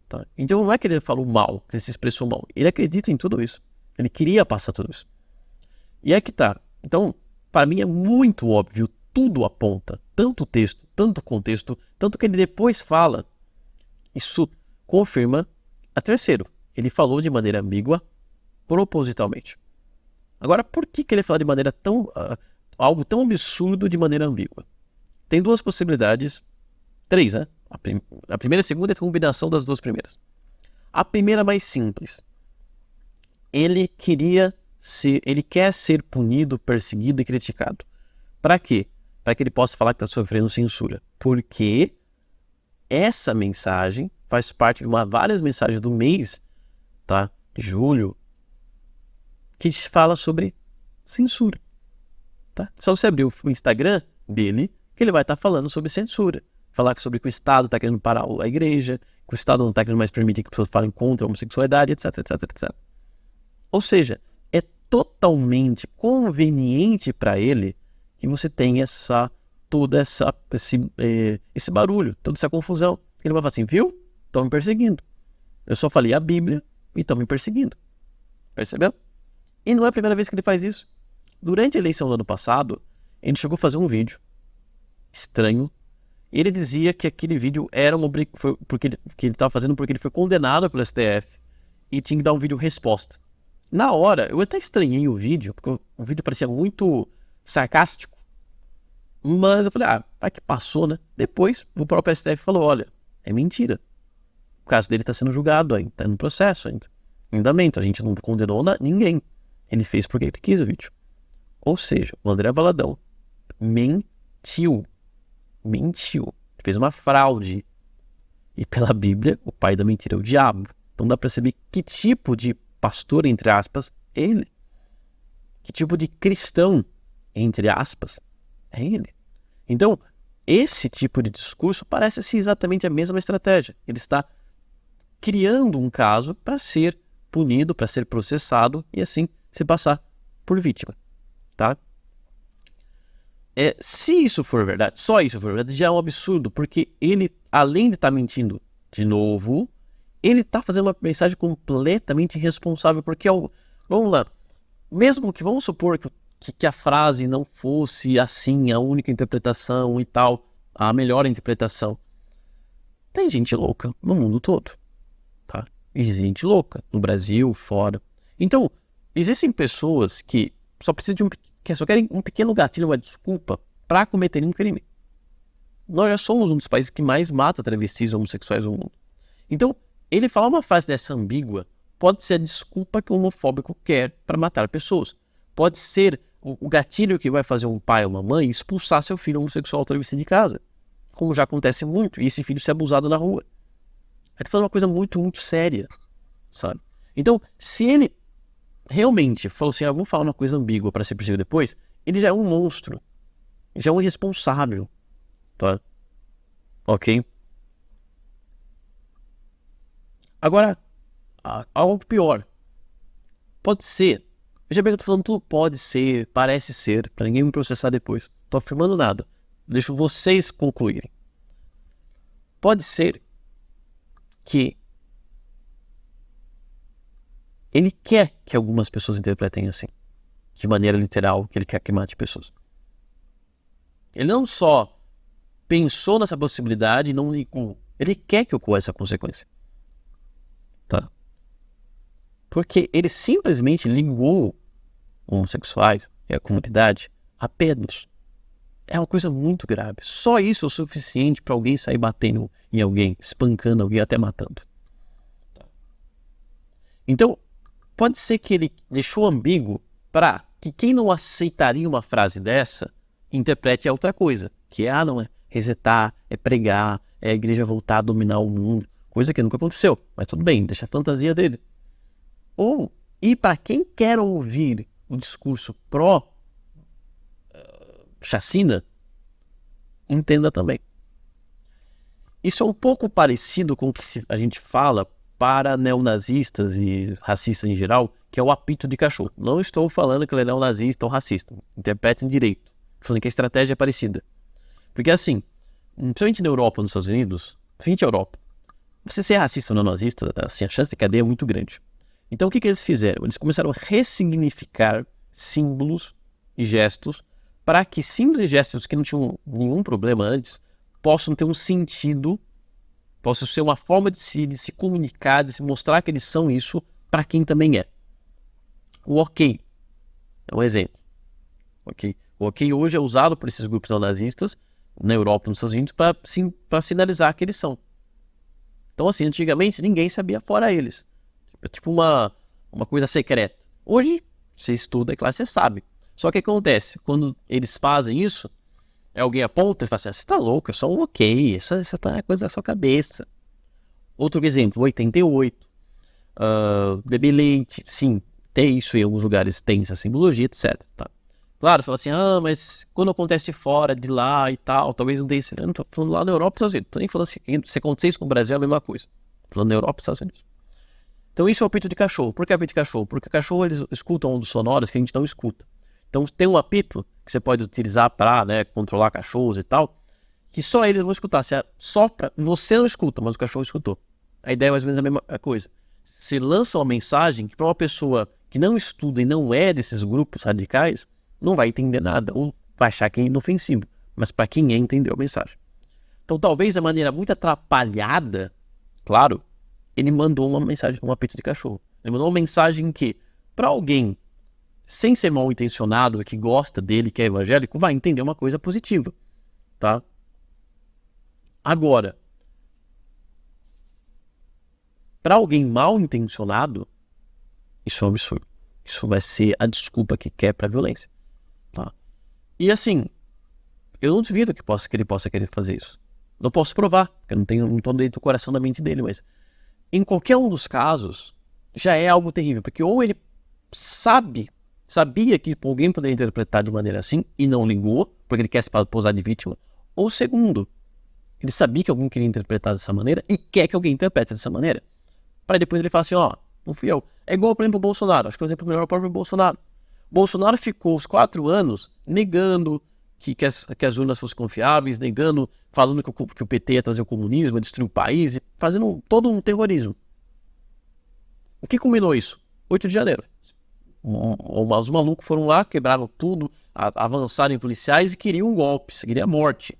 Tá? Então não é que ele falou mal, que ele se expressou mal. Ele acredita em tudo isso. Ele queria passar tudo isso. E é que tá. Então, para mim é muito óbvio, tudo aponta, tanto o texto, tanto o contexto, tanto que ele depois fala. Isso confirma a terceiro. Ele falou de maneira ambígua, propositalmente. Agora, por que ele fala de maneira algo tão absurdo de maneira ambígua? Tem 2 possibilidades, 3, né? A primeira e a segunda é a combinação das 2 primeiras. A primeira mais simples. Ele quer ser punido, perseguido e criticado. Para quê? Para que ele possa falar que está sofrendo censura. Porque essa mensagem faz parte de várias mensagens do mês, tá? De julho, que fala sobre censura. Tá? Só você abrir o Instagram dele, que ele vai estar falando sobre censura. Falar sobre que o Estado está querendo parar a igreja, que o Estado não está querendo mais permitir que pessoas falem contra a homossexualidade, etc. Ou seja, é totalmente conveniente para ele que você tenha esse barulho, toda essa confusão. Ele vai falar assim, viu? Estão me perseguindo. Eu só falei a Bíblia e estão me perseguindo. Percebeu? E não é a primeira vez que ele faz isso. Durante a eleição do ano passado, ele chegou a fazer um vídeo estranho. Ele dizia que aquele vídeo era que ele estava fazendo porque ele foi condenado pelo STF e tinha que dar um vídeo resposta. Na hora, eu até estranhei o vídeo, porque o vídeo parecia muito sarcástico, mas eu falei, vai que passou, né? Depois, o próprio STF falou, olha, é mentira. O caso dele está sendo julgado ainda, está no processo ainda. Em andamento, a gente não condenou ninguém. Ele fez porque ele quis o vídeo. Ou seja, o André Valadão mentiu. Fez uma fraude. E pela Bíblia, o pai da mentira é o diabo. Então dá para saber que tipo de pastor, entre aspas, é ele. Que tipo de cristão, entre aspas, é ele. Então, esse tipo de discurso parece ser exatamente a mesma estratégia. Ele está criando um caso para ser punido, para ser processado e assim se passar por vítima. Tá? Se isso for verdade, só isso for verdade, já é um absurdo, porque ele, além de estar mentindo de novo, ele está fazendo uma mensagem completamente irresponsável, porque, vamos lá, vamos supor que a frase não fosse assim, a única interpretação e tal, a melhor interpretação. Tem gente louca no mundo todo, tá? Existe gente louca no Brasil, fora. Então, existem pessoas que só precisam que só querem um pequeno gatilho, uma desculpa para cometerem um crime. Nós já somos um dos países que mais mata travestis e homossexuais do mundo. Então, ele falar uma frase dessa ambígua pode ser a desculpa que o homofóbico quer para matar pessoas. Pode ser o gatilho que vai fazer um pai ou uma mãe expulsar seu filho homossexual ou travesti de casa. Como já acontece muito, e esse filho ser abusado na rua. Aí tá falando uma coisa muito, muito séria, sabe? Então, se ele realmente falou assim, vou falar uma coisa ambígua para ser percebido depois, ele já é um monstro. Ele já é um irresponsável, tá? Ok? Agora, algo pior. Pode ser. Veja bem que eu tô falando tudo pode ser, parece ser, para ninguém me processar depois. Tô afirmando nada. Deixo vocês concluírem. Pode ser que ele quer que algumas pessoas interpretem assim, de maneira literal, que ele quer que mate pessoas. Ele não só pensou nessa possibilidade e não ligou. Ele quer que ocorra essa consequência. Tá? Porque ele simplesmente ligou homossexuais e a comunidade a pedos. É uma coisa muito grave. Só isso é o suficiente para alguém sair batendo em alguém, espancando alguém, até matando. Então, pode ser que ele deixou ambíguo para que quem não aceitaria uma frase dessa interprete a outra coisa. Que não é resetar, é pregar, é a igreja voltar a dominar o mundo. Coisa que nunca aconteceu. Mas tudo bem, deixa a fantasia dele. Ou, e para quem quer ouvir o discurso pró-chacina, entenda também. Isso é um pouco parecido com o que a gente fala para neonazistas e racistas em geral, que é o apito de cachorro. Não estou falando que ele é neonazista ou racista. Interpretem direito. Estou falando que a estratégia é parecida. Porque assim, principalmente na Europa ou nos Estados Unidos, principalmente a Europa, você ser racista ou neonazista, assim, a chance de cadeia é muito grande. Então o que eles fizeram? Eles começaram a ressignificar símbolos e gestos para que símbolos e gestos que não tinham nenhum problema antes possam ter um sentido, possam ser uma forma de se comunicar, de se mostrar que eles são isso para quem também é. O ok é um exemplo. Okay? O ok hoje é usado por esses grupos neonazistas na Europa e nos Estados Unidos para sinalizar que eles são. Então assim, antigamente ninguém sabia fora eles. É tipo uma coisa secreta. Hoje, você estuda, é claro, você sabe. Só que o que acontece? Quando eles fazem isso, alguém aponta e fala assim, você tá louco, é só um ok, essa tá coisa da sua cabeça. Outro exemplo, 88. Beber leite, sim, tem isso em alguns lugares, tem essa simbologia, etc. Tá? Claro, fala assim, mas quando acontece fora de lá e tal, talvez não tenha isso. Eu não tô falando lá na Europa e Estados Unidos. Tô nem falando assim, se acontecer isso com o Brasil é a mesma coisa. Tô falando na Europa e Estados Unidos. Então isso é o apito de cachorro. Por que apito de cachorro? Porque o cachorro, eles escutam ondas sonoras que a gente não escuta. Então tem um apito que você pode utilizar para controlar cachorros e tal, que só eles vão escutar. Você não escuta, mas o cachorro escutou. A ideia é mais ou menos a mesma coisa. Você lança uma mensagem que para uma pessoa que não estuda e não é desses grupos radicais, não vai entender nada, ou vai achar que é inofensivo. Mas para quem entendeu a mensagem. Então talvez a maneira muito atrapalhada, claro, ele mandou uma mensagem, um apito de cachorro. Ele mandou uma mensagem que, para alguém sem ser mal intencionado, que gosta dele, que é evangélico, vai entender uma coisa positiva, tá? Agora, para alguém mal intencionado, isso é um absurdo. Isso vai ser a desculpa que quer para violência, tá? E assim, eu não duvido que ele possa querer fazer isso. Não posso provar, porque eu não estou dentro do coração da mente dele, mas em qualquer um dos casos, já é algo terrível, porque ou ele sabia que alguém poderia interpretar de maneira assim e não ligou, porque ele quer se posar de vítima, ou segundo, ele sabia que alguém queria interpretar dessa maneira e quer que alguém interprete dessa maneira, para depois ele falar assim, não fui eu. É igual, por exemplo, o Bolsonaro. Acho que o exemplo melhor é o próprio Bolsonaro. Bolsonaro ficou os 4 anos negando que as urnas fossem confiáveis, falando que o PT ia trazer o comunismo, ia destruir o país, e fazendo todo um terrorismo. O que culminou isso? 8 de janeiro. Os malucos foram lá, quebraram tudo, avançaram em policiais e queriam um golpe, queriam a morte.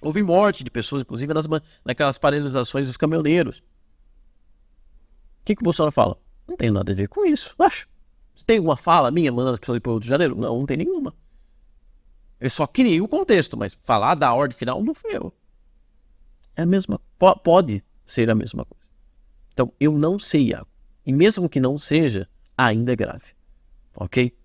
Houve morte de pessoas, inclusive naquelas paralisações dos caminhoneiros. O que o Bolsonaro fala? Não tem nada a ver com isso, acho. Tem alguma fala minha mandando as pessoas ir para o 8 de janeiro? Não tem nenhuma. Eu só criei o contexto, mas falar da ordem final não fui eu. É a mesma, pode ser a mesma coisa. Então, eu não sei, Iago. E mesmo que não seja, ainda é grave. Ok?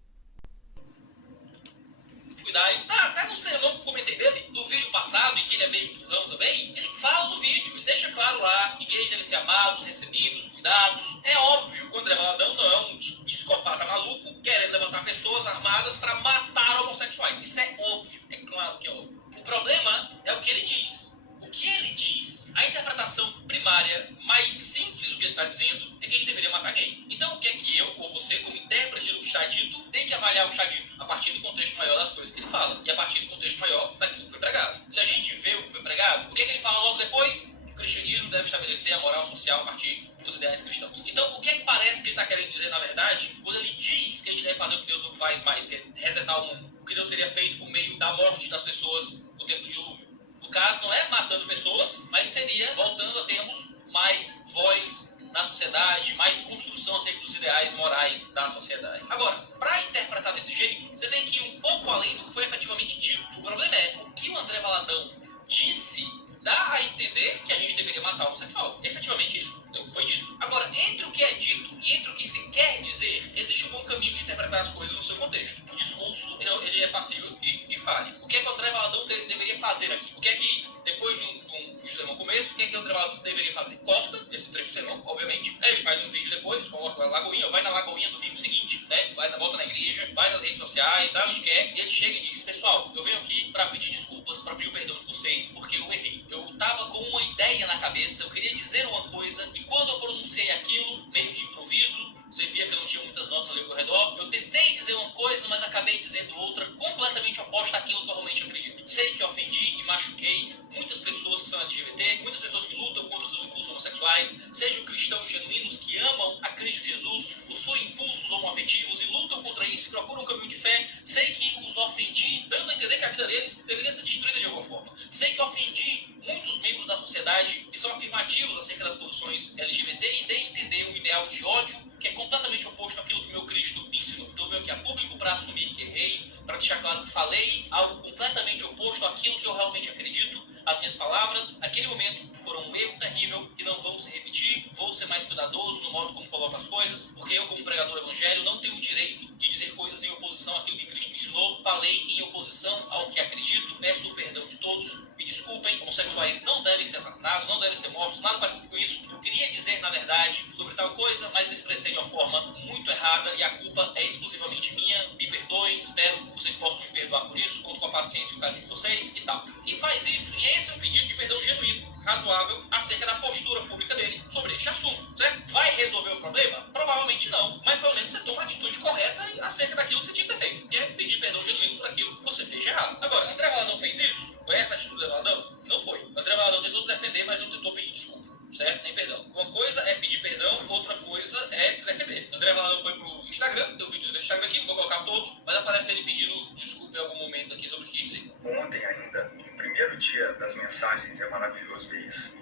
sermão que eu comentei dele, do vídeo passado, em que ele é meio burrão também, ele fala no vídeo, ele deixa claro lá, igrejas devem ser amados, recebidos, cuidados. É óbvio que o André Valadão não é um psicopata maluco querendo levantar pessoas armadas para matar homossexuais. Isso é óbvio, é claro que é óbvio. O problema é o que ele diz. O que ele diz, a interpretação primária mais simples do que ele está dizendo é que a gente deveria matar gay. Então o que é que eu, ou você, como intérprete do que está dito, tem que avaliar o que está dito a partir do contexto maior das coisas que ele fala e a partir do contexto maior daquilo que foi pregado. Se a gente vê o que foi pregado, o que é que ele fala logo depois? Que o cristianismo deve estabelecer a moral social a partir dos ideais cristãos. Então o que é que parece que ele está querendo dizer na verdade quando ele diz que a gente deve fazer o que Deus não faz mais, que é resetar o mundo? O que Deus teria feito por meio da morte das pessoas no tempo do dilúvio. No caso, não é matando pessoas, mas seria voltando a termos mais voz na sociedade, mais construção acerca dos ideais morais da sociedade. Agora, para interpretar desse jeito, você tem que ir um pouco além do que foi efetivamente dito. O problema é, o que o André Valadão disse dá a entender que a gente deveria matar o homossexual. Efetivamente isso é o que foi dito. Agora, entre o que é dito e entre o que se quer dizer, existe um bom caminho de interpretar as coisas no seu contexto. O discurso, ele é passível de falha. O que é que o André Valadão deveria fazer aqui? O que é que, depois de um sermão começo, o que é que o André Valadão deveria fazer? Corta esse trecho do sermão, obviamente. Aí ele faz um vídeo depois, coloca a Lagoinha, vai na Lagoinha do domingo seguinte, né? Volta na igreja, vai nas redes sociais, vai onde quer, e ele chega e diz: pessoal, eu venho aqui para pedir desculpas, para pedir o perdão de vocês, porque eu errei. Eu tava com uma ideia na cabeça, eu queria dizer uma coisa, e quando eu pronunciei aquilo, meio de improviso, você via que eu não tinha muitas notas ali ao redor, eu tentei dizer uma coisa, mas acabei dizendo outra, completamente oposta àquilo que eu realmente acredito. Sei que ofendi e machuquei muitas pessoas que são LGBT, muitas pessoas que lutam contra seus impulsos homossexuais, sejam cristãos genuínos que amam a Cristo Jesus, possuem impulsos homoafetivos e lutam contra isso e procuram um caminho de fé. Sei que os ofendi, dando a entender que a vida deles deveria ser destruída de alguma forma. Sei que ofendi muitos membros da sociedade que são afirmativos acerca das posições LGBT e dei a entender um ideal de ódio que é completamente oposto àquilo que o meu Cristo me ensinou. Então eu venho aqui a público para assumir que errei, para deixar claro que falei algo completamente oposto àquilo que eu realmente acredito. As minhas palavras, naquele momento, foram um erro terrível que não vão se repetir. Vou ser mais cuidadoso no modo como coloco as coisas, porque eu, como pregador do evangelho, não tenho o direito de dizer coisas em oposição àquilo que Cristo me ensinou. Falei em oposição ao que acredito. Peço o perdão de todos. Me desculpem, homossexuais não devem ser assassinados, não devem ser mortos, nada parecido com isso. Eu queria dizer, na verdade, sobre tal coisa, mas eu expressei de uma forma muito errada e a culpa é exclusivamente minha. Me perdoem, espero que vocês possam me perdoar por isso, conto com a paciência e o carinho de vocês e tal. E faz isso, e esse é um pedido de perdão genuíno, razoável, acerca da postura pública dele sobre este assunto, certo? Vai resolver o problema? Provavelmente não, mas pelo menos você toma uma atitude correta acerca daquilo que você tinha que ter feito, que é pedir perdão genuíno por aquilo que você fez de errado. Agora, André Valadão fez isso? Foi essa a atitude do André Valadão? Não foi. André Valadão tentou se defender, mas não tentou pedir desculpa, certo? Nem perdão. Uma coisa é pedir perdão, outra coisa é se defender. André Valadão foi pro Instagram, tem um vídeo do Instagram aqui, não vou colocar todo, mas aparece ele pedindo desculpa em algum momento aqui sobre o que dizer. Ontem ainda, no primeiro dia das mensagens, é maravilhoso ver isso,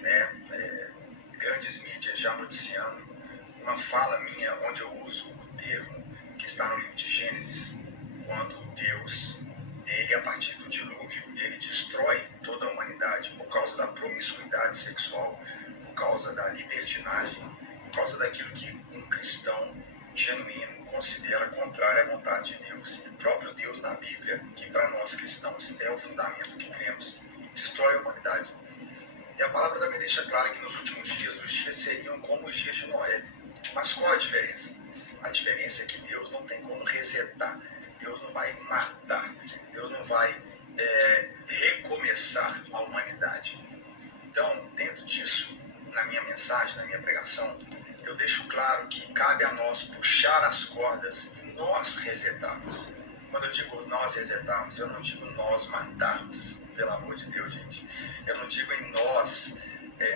né? Grandes mídias já noticiando uma fala minha onde eu uso o termo que está no livro de Gênesis, quando Deus, ele a partir do dilúvio, ele destrói toda a humanidade por causa da promiscuidade sexual, por causa da libertinagem, por causa daquilo que um cristão genuíno considera contrário à vontade de Deus. E o próprio Deus na Bíblia, que para nós cristãos é o fundamento que cremos, destrói a humanidade. E a palavra também deixa claro que nos últimos dias, os dias seriam como os dias de Noé. Mas qual a diferença? A diferença é que Deus não tem como resetar, Deus não vai matar, Deus não vai recomeçar a humanidade. Então, dentro disso, na minha mensagem, na minha pregação, eu deixo claro que cabe a nós puxar as cordas e nós resetarmos. Quando eu digo nós resetarmos, eu não digo nós matarmos, pelo amor de Deus, gente. Eu não digo em nós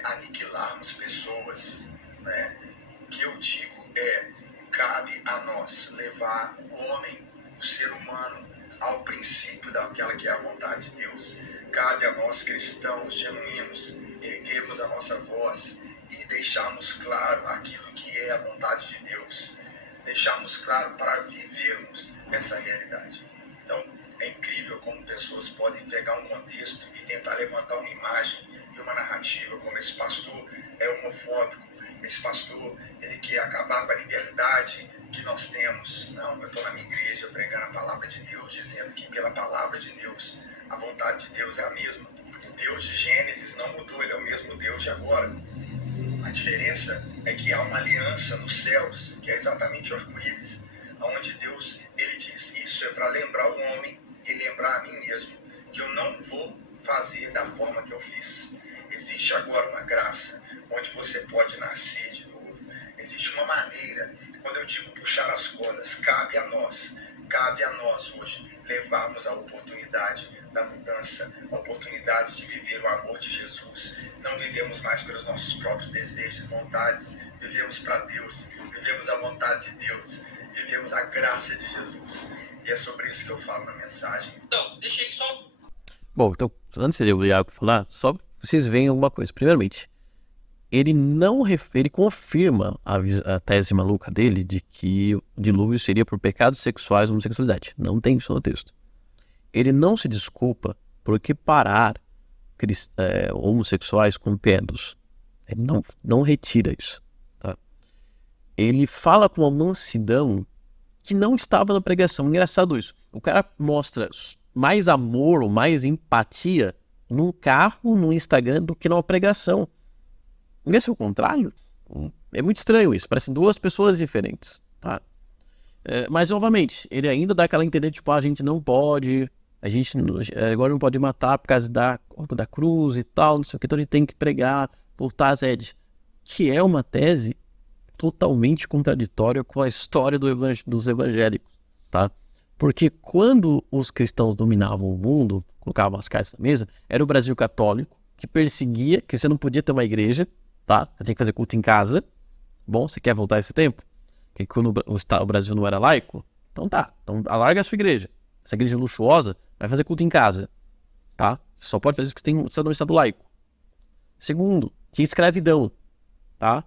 aniquilarmos pessoas, né? O que eu digo é, cabe a nós levar o homem, o ser humano, ao princípio daquela que é a vontade de Deus. Cabe a nós, cristãos genuínos, erguermos a nossa voz e deixarmos claro aquilo que é a vontade de Deus. Deixarmos claro para vivermos essa realidade. Então, é incrível como pessoas podem pegar um contexto e tentar levantar uma imagem e uma narrativa, como esse pastor é homofóbico, esse pastor, ele quer acabar com a liberdade que nós temos. Não, eu estou na minha igreja pregando a palavra de Deus, dizendo que pela palavra de Deus, a vontade de Deus é a mesma. O Deus de Gênesis não mudou, ele é o mesmo Deus de agora. A diferença é que há uma aliança nos céus, que é exatamente o arco-íris, onde Deus, ele diz, isso é para lembrar o homem e lembrar a mim mesmo, que eu não vou fazer da forma que eu fiz. Existe agora uma graça, onde você pode nascer de novo. Existe uma maneira, quando eu digo puxar as cordas, cabe a nós hoje levarmos a oportunidade da mudança, a oportunidade de viver o amor de Jesus. Não vivemos mais pelos nossos próprios desejos e vontades, vivemos para Deus, vivemos a vontade de Deus, vivemos a graça de Jesus. E é sobre isso que eu falo na mensagem. Então, deixei só. Bom, então, antes de o Iago falar, só vocês veem alguma coisa. Primeiramente, ele confirma a tese maluca dele de que o dilúvio seria por pecados sexuais ou homossexualidade. Não tem isso no texto. Ele não se desculpa por equiparar homossexuais com pedos. Ele não retira isso. Tá? Ele fala com uma mansidão que não estava na pregação. Engraçado isso. O cara mostra mais amor ou mais empatia num carro, no Instagram, do que numa pregação. Não é o contrário? É muito estranho isso. Parecem duas pessoas diferentes. Tá? Mas, novamente, ele ainda dá aquela entender, tipo, a gente não pode... A gente agora não pode matar por causa da cruz e tal, não sei o que, então a gente tem que pregar, voltar às redes. Que é uma tese totalmente contraditória com a história dos evangélicos, tá? Porque quando os cristãos dominavam o mundo, colocavam as cartas na mesa, era o Brasil católico, que perseguia, que você não podia ter uma igreja, tá? Você tinha que fazer culto em casa. Bom, você quer voltar a esse tempo? Que quando o Brasil não era laico? Então tá, então alarga a sua igreja. Essa igreja luxuosa vai fazer culto em casa, tá? Você só pode fazer isso porque você está no estado laico. Segundo, tinha escravidão, tá?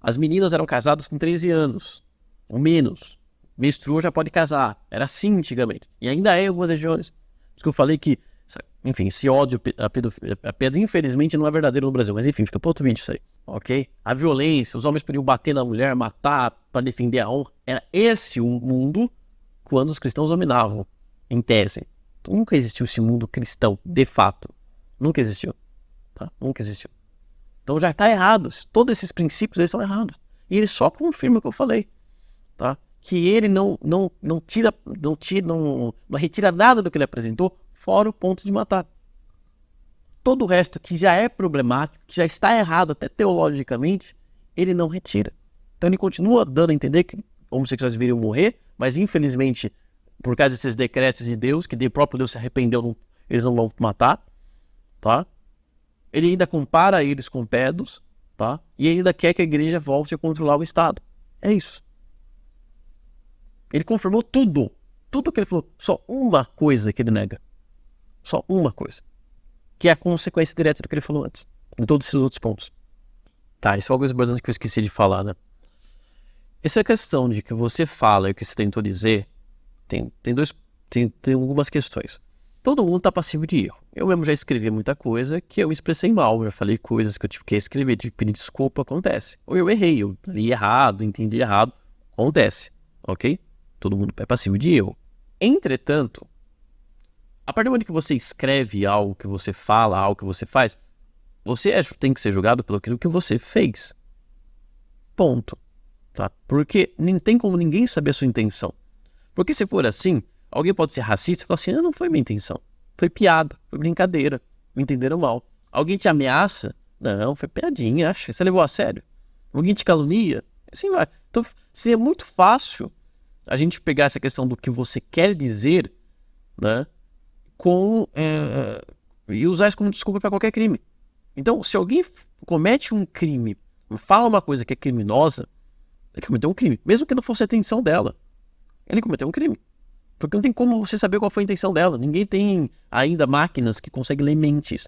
As meninas eram casadas com 13 anos, ou menos. Menstruou, já pode casar. Era assim antigamente. E ainda é em algumas regiões. Por isso que eu falei que, enfim, esse ódio a pedra, infelizmente, não é verdadeiro no Brasil. Mas enfim, fica para outro vídeo isso aí, ok? A violência, os homens podiam bater na mulher, matar para defender a honra. Era esse o mundo quando os cristãos dominavam, em tese. Então, nunca existiu esse mundo cristão, de fato. Nunca existiu. Tá? Nunca existiu. Então já está errado. Todos esses princípios eles estão errados. E ele só confirma o que eu falei. Tá? Que ele não retira nada do que ele apresentou, fora o ponto de matar. Todo o resto que já é problemático, que já está errado até teologicamente, ele não retira. Então ele continua dando a entender que homossexuais deveriam morrer, mas infelizmente, por causa desses decretos de Deus, que o próprio Deus se arrependeu, eles não vão matar, tá? Ele ainda compara eles com pedos, tá? E ainda quer que a igreja volte a controlar o Estado. É isso. Ele confirmou tudo. Tudo que ele falou. Só uma coisa que ele nega. Só uma coisa. Que é a consequência direta do que ele falou antes. Em todos esses outros pontos. Tá, isso é uma coisa importante que eu esqueci de falar, né? Essa questão de que você fala e o que você tentou dizer, tem algumas questões. Todo mundo está passivo de erro. Eu mesmo já escrevi muita coisa que eu expressei mal. Já falei coisas que eu tive que escrever, tive que pedir desculpa, acontece. Ou eu errei, eu li errado, entendi errado, acontece, ok? Todo mundo é passivo de erro. Entretanto, a partir do momento que você escreve algo, que você fala, algo que você faz, você tem que ser julgado pelo que você fez. Ponto. Tá? Porque não tem como ninguém saber a sua intenção. Porque se for assim, alguém pode ser racista e falar assim, não foi minha intenção. Foi piada, foi brincadeira, me entenderam mal. Alguém te ameaça? Não, foi piadinha, acha? Você levou a sério? Alguém te calunia? Assim vai. Então seria muito fácil a gente pegar essa questão do que você quer dizer, né, e usar isso como desculpa para qualquer crime. Então, se alguém comete um crime, fala uma coisa que é criminosa, ele cometeu um crime, mesmo que não fosse a intenção dela. Ele cometeu um crime. Porque não tem como você saber qual foi a intenção dela. Ninguém tem ainda máquinas que conseguem ler mentes,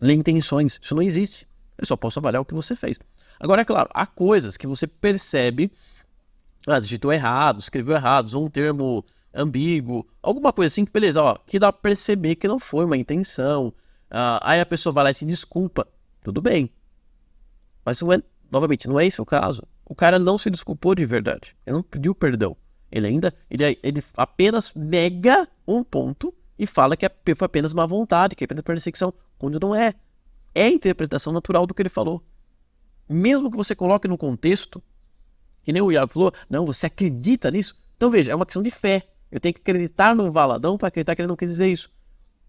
ler intenções. Isso não existe. Eu só posso avaliar o que você fez. Agora, é claro, há coisas que você percebe, digitou errado, escreveu errado, usou um termo ambíguo, alguma coisa assim que, beleza, que dá pra perceber que não foi uma intenção. Aí a pessoa vai lá e se desculpa. Tudo bem. Mas novamente, não é esse o caso. O cara não se desculpou de verdade. Ele não pediu perdão. Ele apenas nega um ponto e fala que foi apenas má vontade, que é apenas perseguição, quando não é. É a interpretação natural do que ele falou. Mesmo que você coloque no contexto, que nem o Iago falou, não, você acredita nisso? Então veja, é uma questão de fé. Eu tenho que acreditar no Valadão para acreditar que ele não quis dizer isso.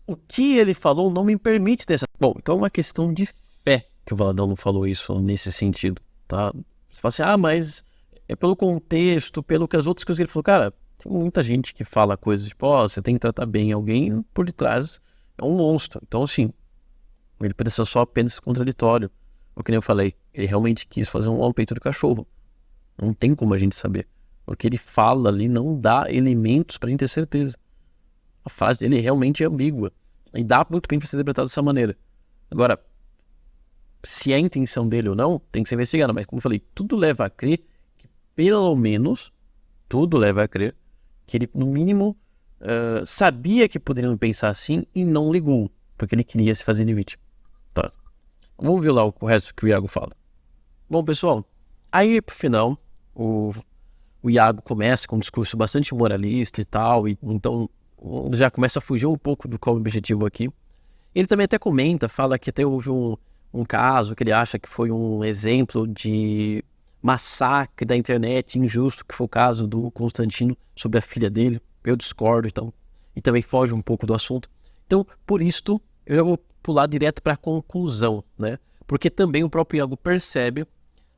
O que ele falou não me permite ter essa... Bom, então é uma questão de fé que o Valadão não falou isso nesse sentido, tá? Você fala assim, mas é pelo contexto, pelo que as outras coisas que ele falou. Cara, tem muita gente que fala coisas tipo, você tem que tratar bem alguém, por detrás é um monstro. Então, assim, ele precisa só apenas contraditório. O que nem eu falei, ele realmente quis fazer um peito de cachorro. Não tem como a gente saber. O que ele fala ali não dá elementos pra gente ter certeza. A frase dele realmente é ambígua. E dá muito bem pra ser interpretado dessa maneira. Agora, se é a intenção dele ou não, tem que ser investigado. Mas como eu falei, tudo leva a crer que, pelo menos, tudo leva a crer que ele, no mínimo, sabia que poderiam pensar assim e não ligou. Porque ele queria se fazer de vítima. Tá. Vamos ver lá o resto que o Iago fala. Bom, pessoal, aí pro final, o Iago começa com um discurso bastante moralista e tal, e então já começa a fugir um pouco do qual é o objetivo aqui. Ele também até comenta, fala que até houve um caso que ele acha que foi um exemplo de massacre da internet injusto, que foi o caso do Constantino sobre a filha dele. Eu discordo, então, e também foge um pouco do assunto. Então, por isto, eu já vou pular direto para a conclusão, né? Porque também o próprio Iago percebe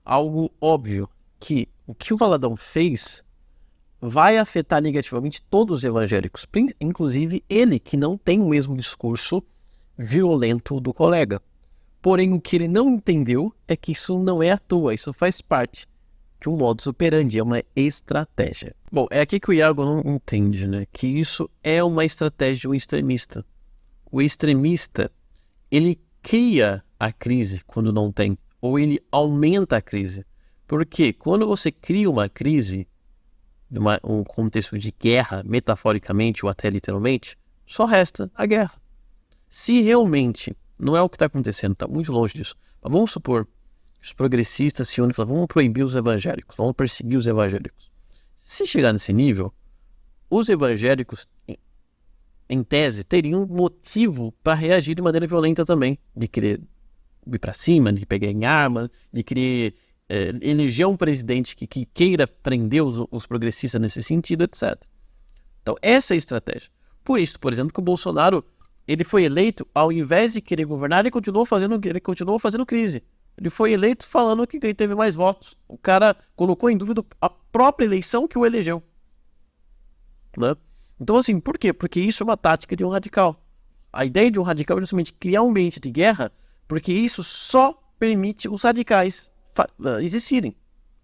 algo óbvio, que o que o Valadão fez vai afetar negativamente todos os evangélicos, inclusive ele, que não tem o mesmo discurso violento do colega. Porém, o que ele não entendeu é que isso não é à toa, isso faz parte de um modus operandi, é uma estratégia. Bom, é aqui que o Iago não entende, né? Que isso é uma estratégia de um extremista. O extremista, ele cria a crise quando não tem, ou ele aumenta a crise. Porque quando você cria uma crise, um contexto de guerra, metaforicamente ou até literalmente, só resta a guerra. Se realmente não é o que está acontecendo, está muito longe disso, mas vamos supor que os progressistas se unem e falam, vamos proibir os evangélicos, vamos perseguir os evangélicos. Se chegar nesse nível, os evangélicos, em tese, teriam motivo para reagir de maneira violenta também, de querer ir para cima, de pegar em arma, de querer eleger um presidente que queira prender os progressistas nesse sentido, etc. Então, essa é a estratégia. Por isso, por exemplo, que o Bolsonaro ele foi eleito, ao invés de querer governar, ele continuou fazendo crise. Ele foi eleito falando que quem teve mais votos. O cara colocou em dúvida a própria eleição que o elegeu. Né? Então, assim, por quê? Porque isso é uma tática de um radical. A ideia de um radical é justamente criar um ambiente de guerra, porque isso só permite os radicais existirem.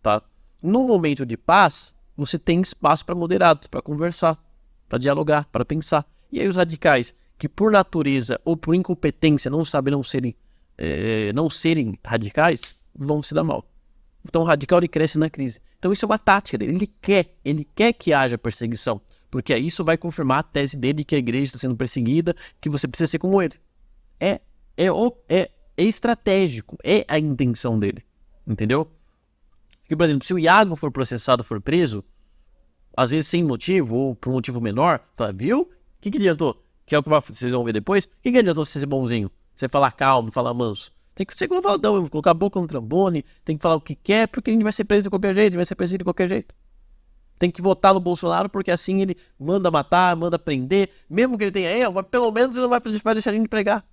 Tá? No momento de paz, você tem espaço para moderados, para conversar, para dialogar, para pensar. E aí os radicais, que por natureza ou por incompetência não sabem não serem radicais, vão se dar mal. Então o radical ele cresce na crise. Então isso é uma tática dele. Ele quer que haja perseguição. Porque aí isso vai confirmar a tese dele que a igreja está sendo perseguida, que você precisa ser como ele. É estratégico, é a intenção dele. Entendeu? Porque, por exemplo, se o Iago for processado, for preso, às vezes sem motivo ou por um motivo menor, fala, viu? O que adiantou? Que é o que vocês vão ver depois. O que adiantou você ser bonzinho? Você falar calmo, falar manso? Tem que ser como o Valadão, colocar a boca no trombone, tem que falar o que quer, porque a gente vai ser preso de qualquer jeito, vai ser perseguido de qualquer jeito. Tem que votar no Bolsonaro, porque assim ele manda matar, manda prender, mesmo que ele tenha erro, mas pelo menos ele não vai deixar a gente pregar.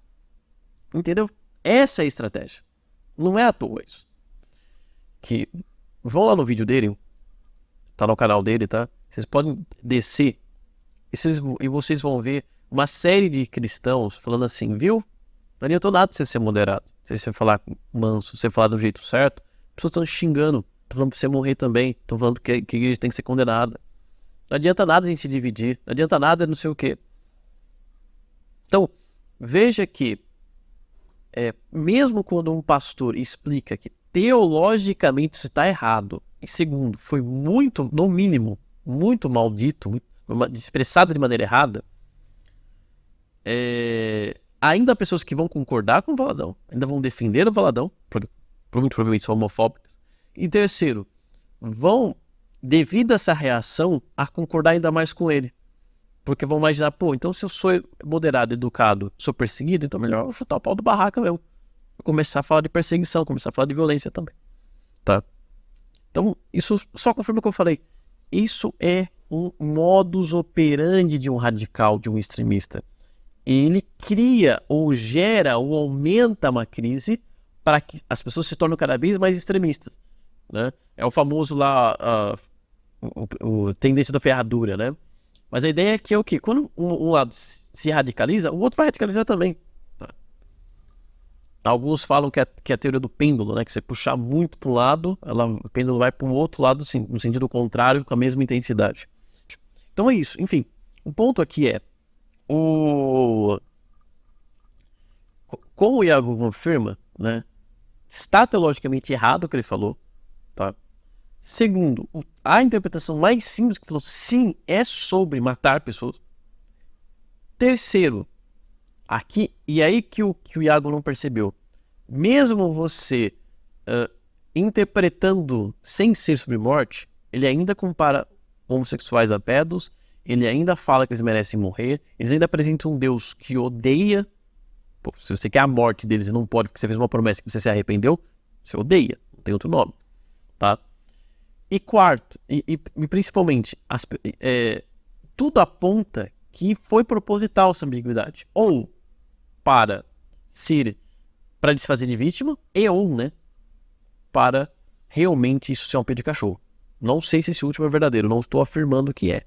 Entendeu? Essa é a estratégia. Não é à toa isso. Que vão lá no vídeo dele, tá no canal dele, tá? Vocês podem descer e vocês vão ver uma série de cristãos falando assim, viu? Não adiantou nada você ser moderado. Se você falar manso, se você falar do jeito certo, as pessoas estão xingando, estão falando pra você morrer também, estão falando que a igreja tem que ser condenada. Não adianta nada a gente se dividir, não adianta nada não sei o quê. Então, veja que mesmo quando um pastor explica que teologicamente isso está errado, e segundo, foi muito, no mínimo, muito maldito, expressado de maneira errada, ainda há pessoas que vão concordar com o Valadão, ainda vão defender o Valadão, porque muito provavelmente são homofóbicas. E terceiro, vão, devido a essa reação, a concordar ainda mais com ele. Porque vão imaginar, pô, então se eu sou moderado, educado, sou perseguido, então melhor eu chutar o pau do barraca mesmo. Vou começar a falar de perseguição, começar a falar de violência também. Tá? Então, isso só confirma o que eu falei. Isso é um modus operandi de um radical, de um extremista. Ele cria, ou gera, ou aumenta uma crise para que as pessoas se tornem cada vez mais extremistas. Né? É o famoso lá, o tendência da ferradura, né? Mas a ideia é que é o quê? Quando um lado se radicaliza, o outro vai radicalizar também. Tá? Alguns falam que é a teoria do pêndulo, né? Que você puxar muito para um lado, o pêndulo vai para o outro lado, sim, no sentido contrário, com a mesma intensidade. Então é isso. Enfim, o ponto aqui é como o Iago confirma, né? Está teologicamente errado o que ele falou, tá? Segundo, a interpretação mais simples que falou, sim, é sobre matar pessoas. Terceiro, aqui, e aí que o Iago não percebeu, mesmo você interpretando sem ser sobre morte, ele ainda compara homossexuais a pedos, ele ainda fala que eles merecem morrer, eles ainda apresentam um Deus que odeia. Pô, se você quer a morte deles e não pode porque você fez uma promessa que você se arrependeu, você odeia, não tem outro nome, tá? E quarto, e principalmente, tudo aponta que foi proposital essa ambiguidade. Ou para desfazer de vítima, ou, né, para realmente isso ser um pé de cachorro. Não sei se esse último é verdadeiro, não estou afirmando que é.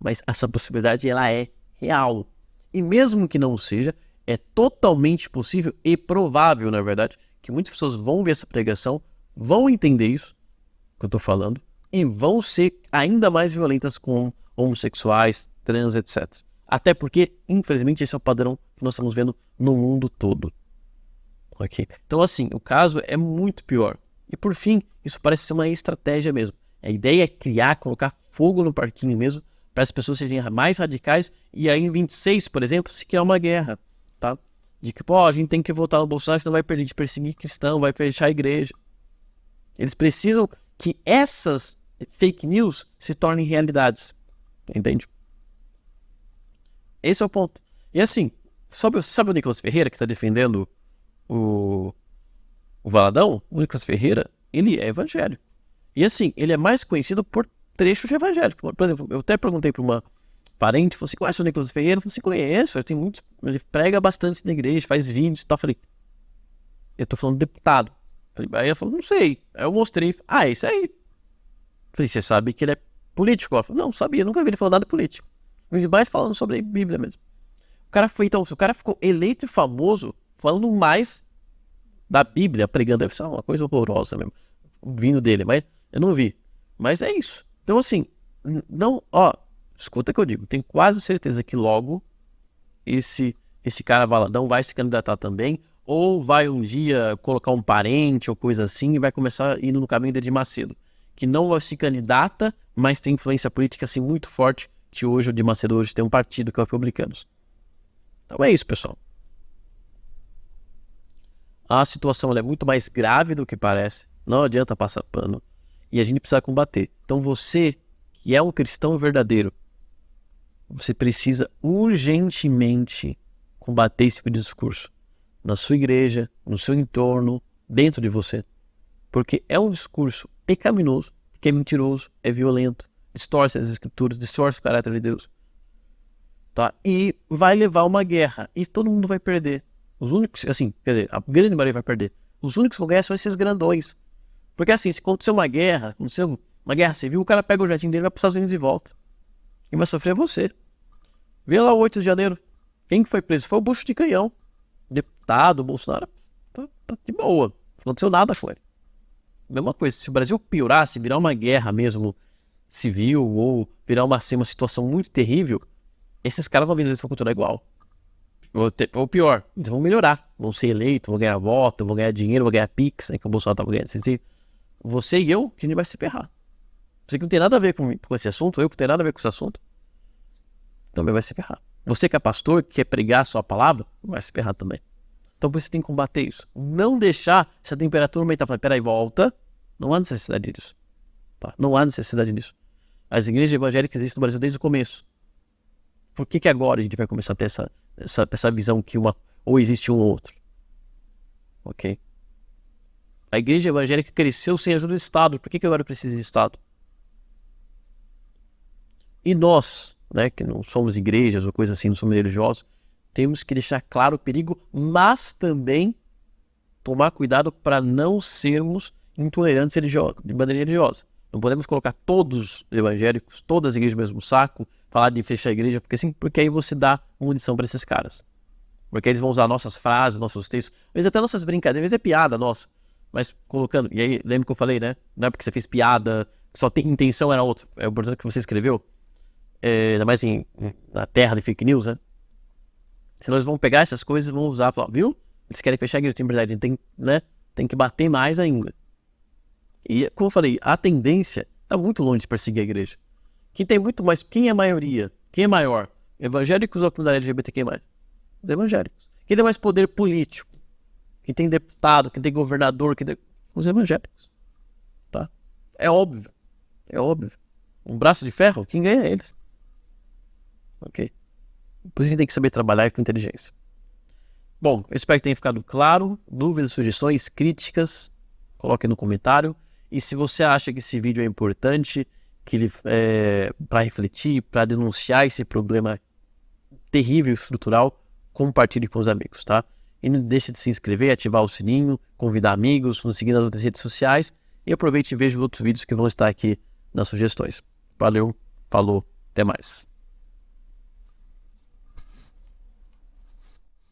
Mas essa possibilidade, ela é real. E mesmo que não seja, é totalmente possível e provável, na verdade, que muitas pessoas vão ver essa pregação, vão entender isso, que eu tô falando, e vão ser ainda mais violentas com homossexuais, trans, etc. Até porque, infelizmente, esse é o padrão que nós estamos vendo no mundo todo. Ok? Então, assim, o caso é muito pior. E, por fim, isso parece ser uma estratégia mesmo. A ideia é criar, colocar fogo no parquinho mesmo, para as pessoas serem mais radicais, e aí em 26, por exemplo, se criar uma guerra, tá? De que, pô, a gente tem que votar no Bolsonaro, senão vai perder de perseguir cristão, vai fechar a igreja. Eles precisam que essas fake news se tornem realidades. Entende? Esse é o ponto. E assim, sabe o Nicolas Ferreira que está defendendo o Valadão? O Nicolas Ferreira, ele é evangélico. E assim, ele é mais conhecido por trechos de evangélico. Por exemplo, eu até perguntei para uma parente, falei assim, conhece o Nicolas Ferreira? Eu falei assim, conheço, ele prega bastante na igreja, faz vídeos e tal. Eu falei, eu tô falando de deputado. Aí ela falou, não sei. Aí eu mostrei, é isso aí. Falei, você sabe que ele é político? Ela falou, não sabia, nunca vi ele falando nada de político. Mais falando sobre a Bíblia mesmo. O cara ficou eleito e famoso falando mais da Bíblia, pregando. Deve ser uma coisa horrorosa mesmo, vindo dele, mas eu não vi. Mas é isso. Então assim, escuta o que eu digo, tenho quase certeza que logo esse cara Valadão vai se candidatar também, ou vai um dia colocar um parente ou coisa assim e vai começar indo no caminho de Edir Macedo, que não se candidata, mas tem influência política assim muito forte, que hoje o Edir Macedo hoje tem um partido que é o Republicanos. Então é isso, pessoal. A situação ela é muito mais grave do que parece, não adianta passar pano, e a gente precisa combater. Então você, que é um cristão verdadeiro, você precisa urgentemente combater esse tipo de discurso na sua igreja, no seu entorno, dentro de você. Porque é um discurso pecaminoso, que é mentiroso, é violento, distorce as escrituras, distorce o caráter de Deus. Tá? E vai levar uma guerra, e todo mundo vai perder. Os únicos, assim, quer dizer, a grande maioria vai perder. Os únicos que vão ganhar são esses grandões. Porque assim, se acontecer uma guerra civil, o cara pega o jetinho dele e vai para os Estados Unidos e volta. Quem vai sofrer é você. Vê lá o 8 de janeiro. Quem que foi preso? Foi o Bucho de Canhão. Deputado, Bolsonaro. Tá de boa. Não aconteceu nada com ele. Mesma coisa, se o Brasil piorasse, virar uma guerra mesmo civil, ou virar uma situação muito terrível, esses caras vão vir, eles vão continuar igual. Ou pior, eles vão melhorar. Vão ser eleitos, vão ganhar voto, vão ganhar dinheiro, vão ganhar Pix, né, que o Bolsonaro estava ganhando. Você e eu, que a gente vai se ferrar. Você que não tem nada a ver com esse assunto, eu que não tenho nada a ver com esse assunto, também vai se ferrar. Você que é pastor, que quer pregar a sua palavra, vai se ferrar também. Então por isso você tem que combater isso. Não deixar essa temperatura aumentar. Falar, peraí, volta. Não há necessidade disso. Tá? Não há necessidade disso. As igrejas evangélicas existem no Brasil desde o começo. Por que agora a gente vai começar a ter essa visão que ou existe um ou outro? Ok? A igreja evangélica cresceu sem ajuda do Estado. Por que agora precisa de Estado? E nós, né, que não somos igrejas ou coisa assim, não somos religiosos, temos que deixar claro o perigo, mas também tomar cuidado para não sermos intolerantes de maneira religiosa. Não podemos colocar todos os evangélicos, todas as igrejas no mesmo saco, falar de fechar a igreja, porque aí você dá munição para esses caras. Porque eles vão usar nossas frases, nossos textos, às vezes até nossas brincadeiras, às vezes é piada nossa, mas colocando, e aí lembra que eu falei, né? Não é porque você fez piada, só tem intenção era outra, é o importante que você escreveu, ainda mais na terra de fake news, né? Se nós vamos pegar essas coisas e vão usar, falar, viu? Eles querem fechar a igreja, tem verdade, tem que bater mais ainda. E, como eu falei, a tendência está muito longe de perseguir a igreja. Quem é a maioria? Quem é maior? Evangélicos ou a comunidade LGBTQ+. Os evangélicos. Quem tem mais poder político? Quem tem deputado, quem tem governador, os evangélicos. Tá? É óbvio. É óbvio. Um braço de ferro, quem ganha é eles. Ok? Por isso a gente tem que saber trabalhar com inteligência. Bom, eu espero que tenha ficado claro. Dúvidas, sugestões, críticas, coloque no comentário. E se você acha que esse vídeo é importante, que ele para refletir, para denunciar esse problema terrível e estrutural, compartilhe com os amigos, tá? E não deixe de se inscrever, ativar o sininho, convidar amigos, nos seguir nas outras redes sociais e aproveite e veja outros vídeos que vão estar aqui nas sugestões. Valeu, falou, até mais.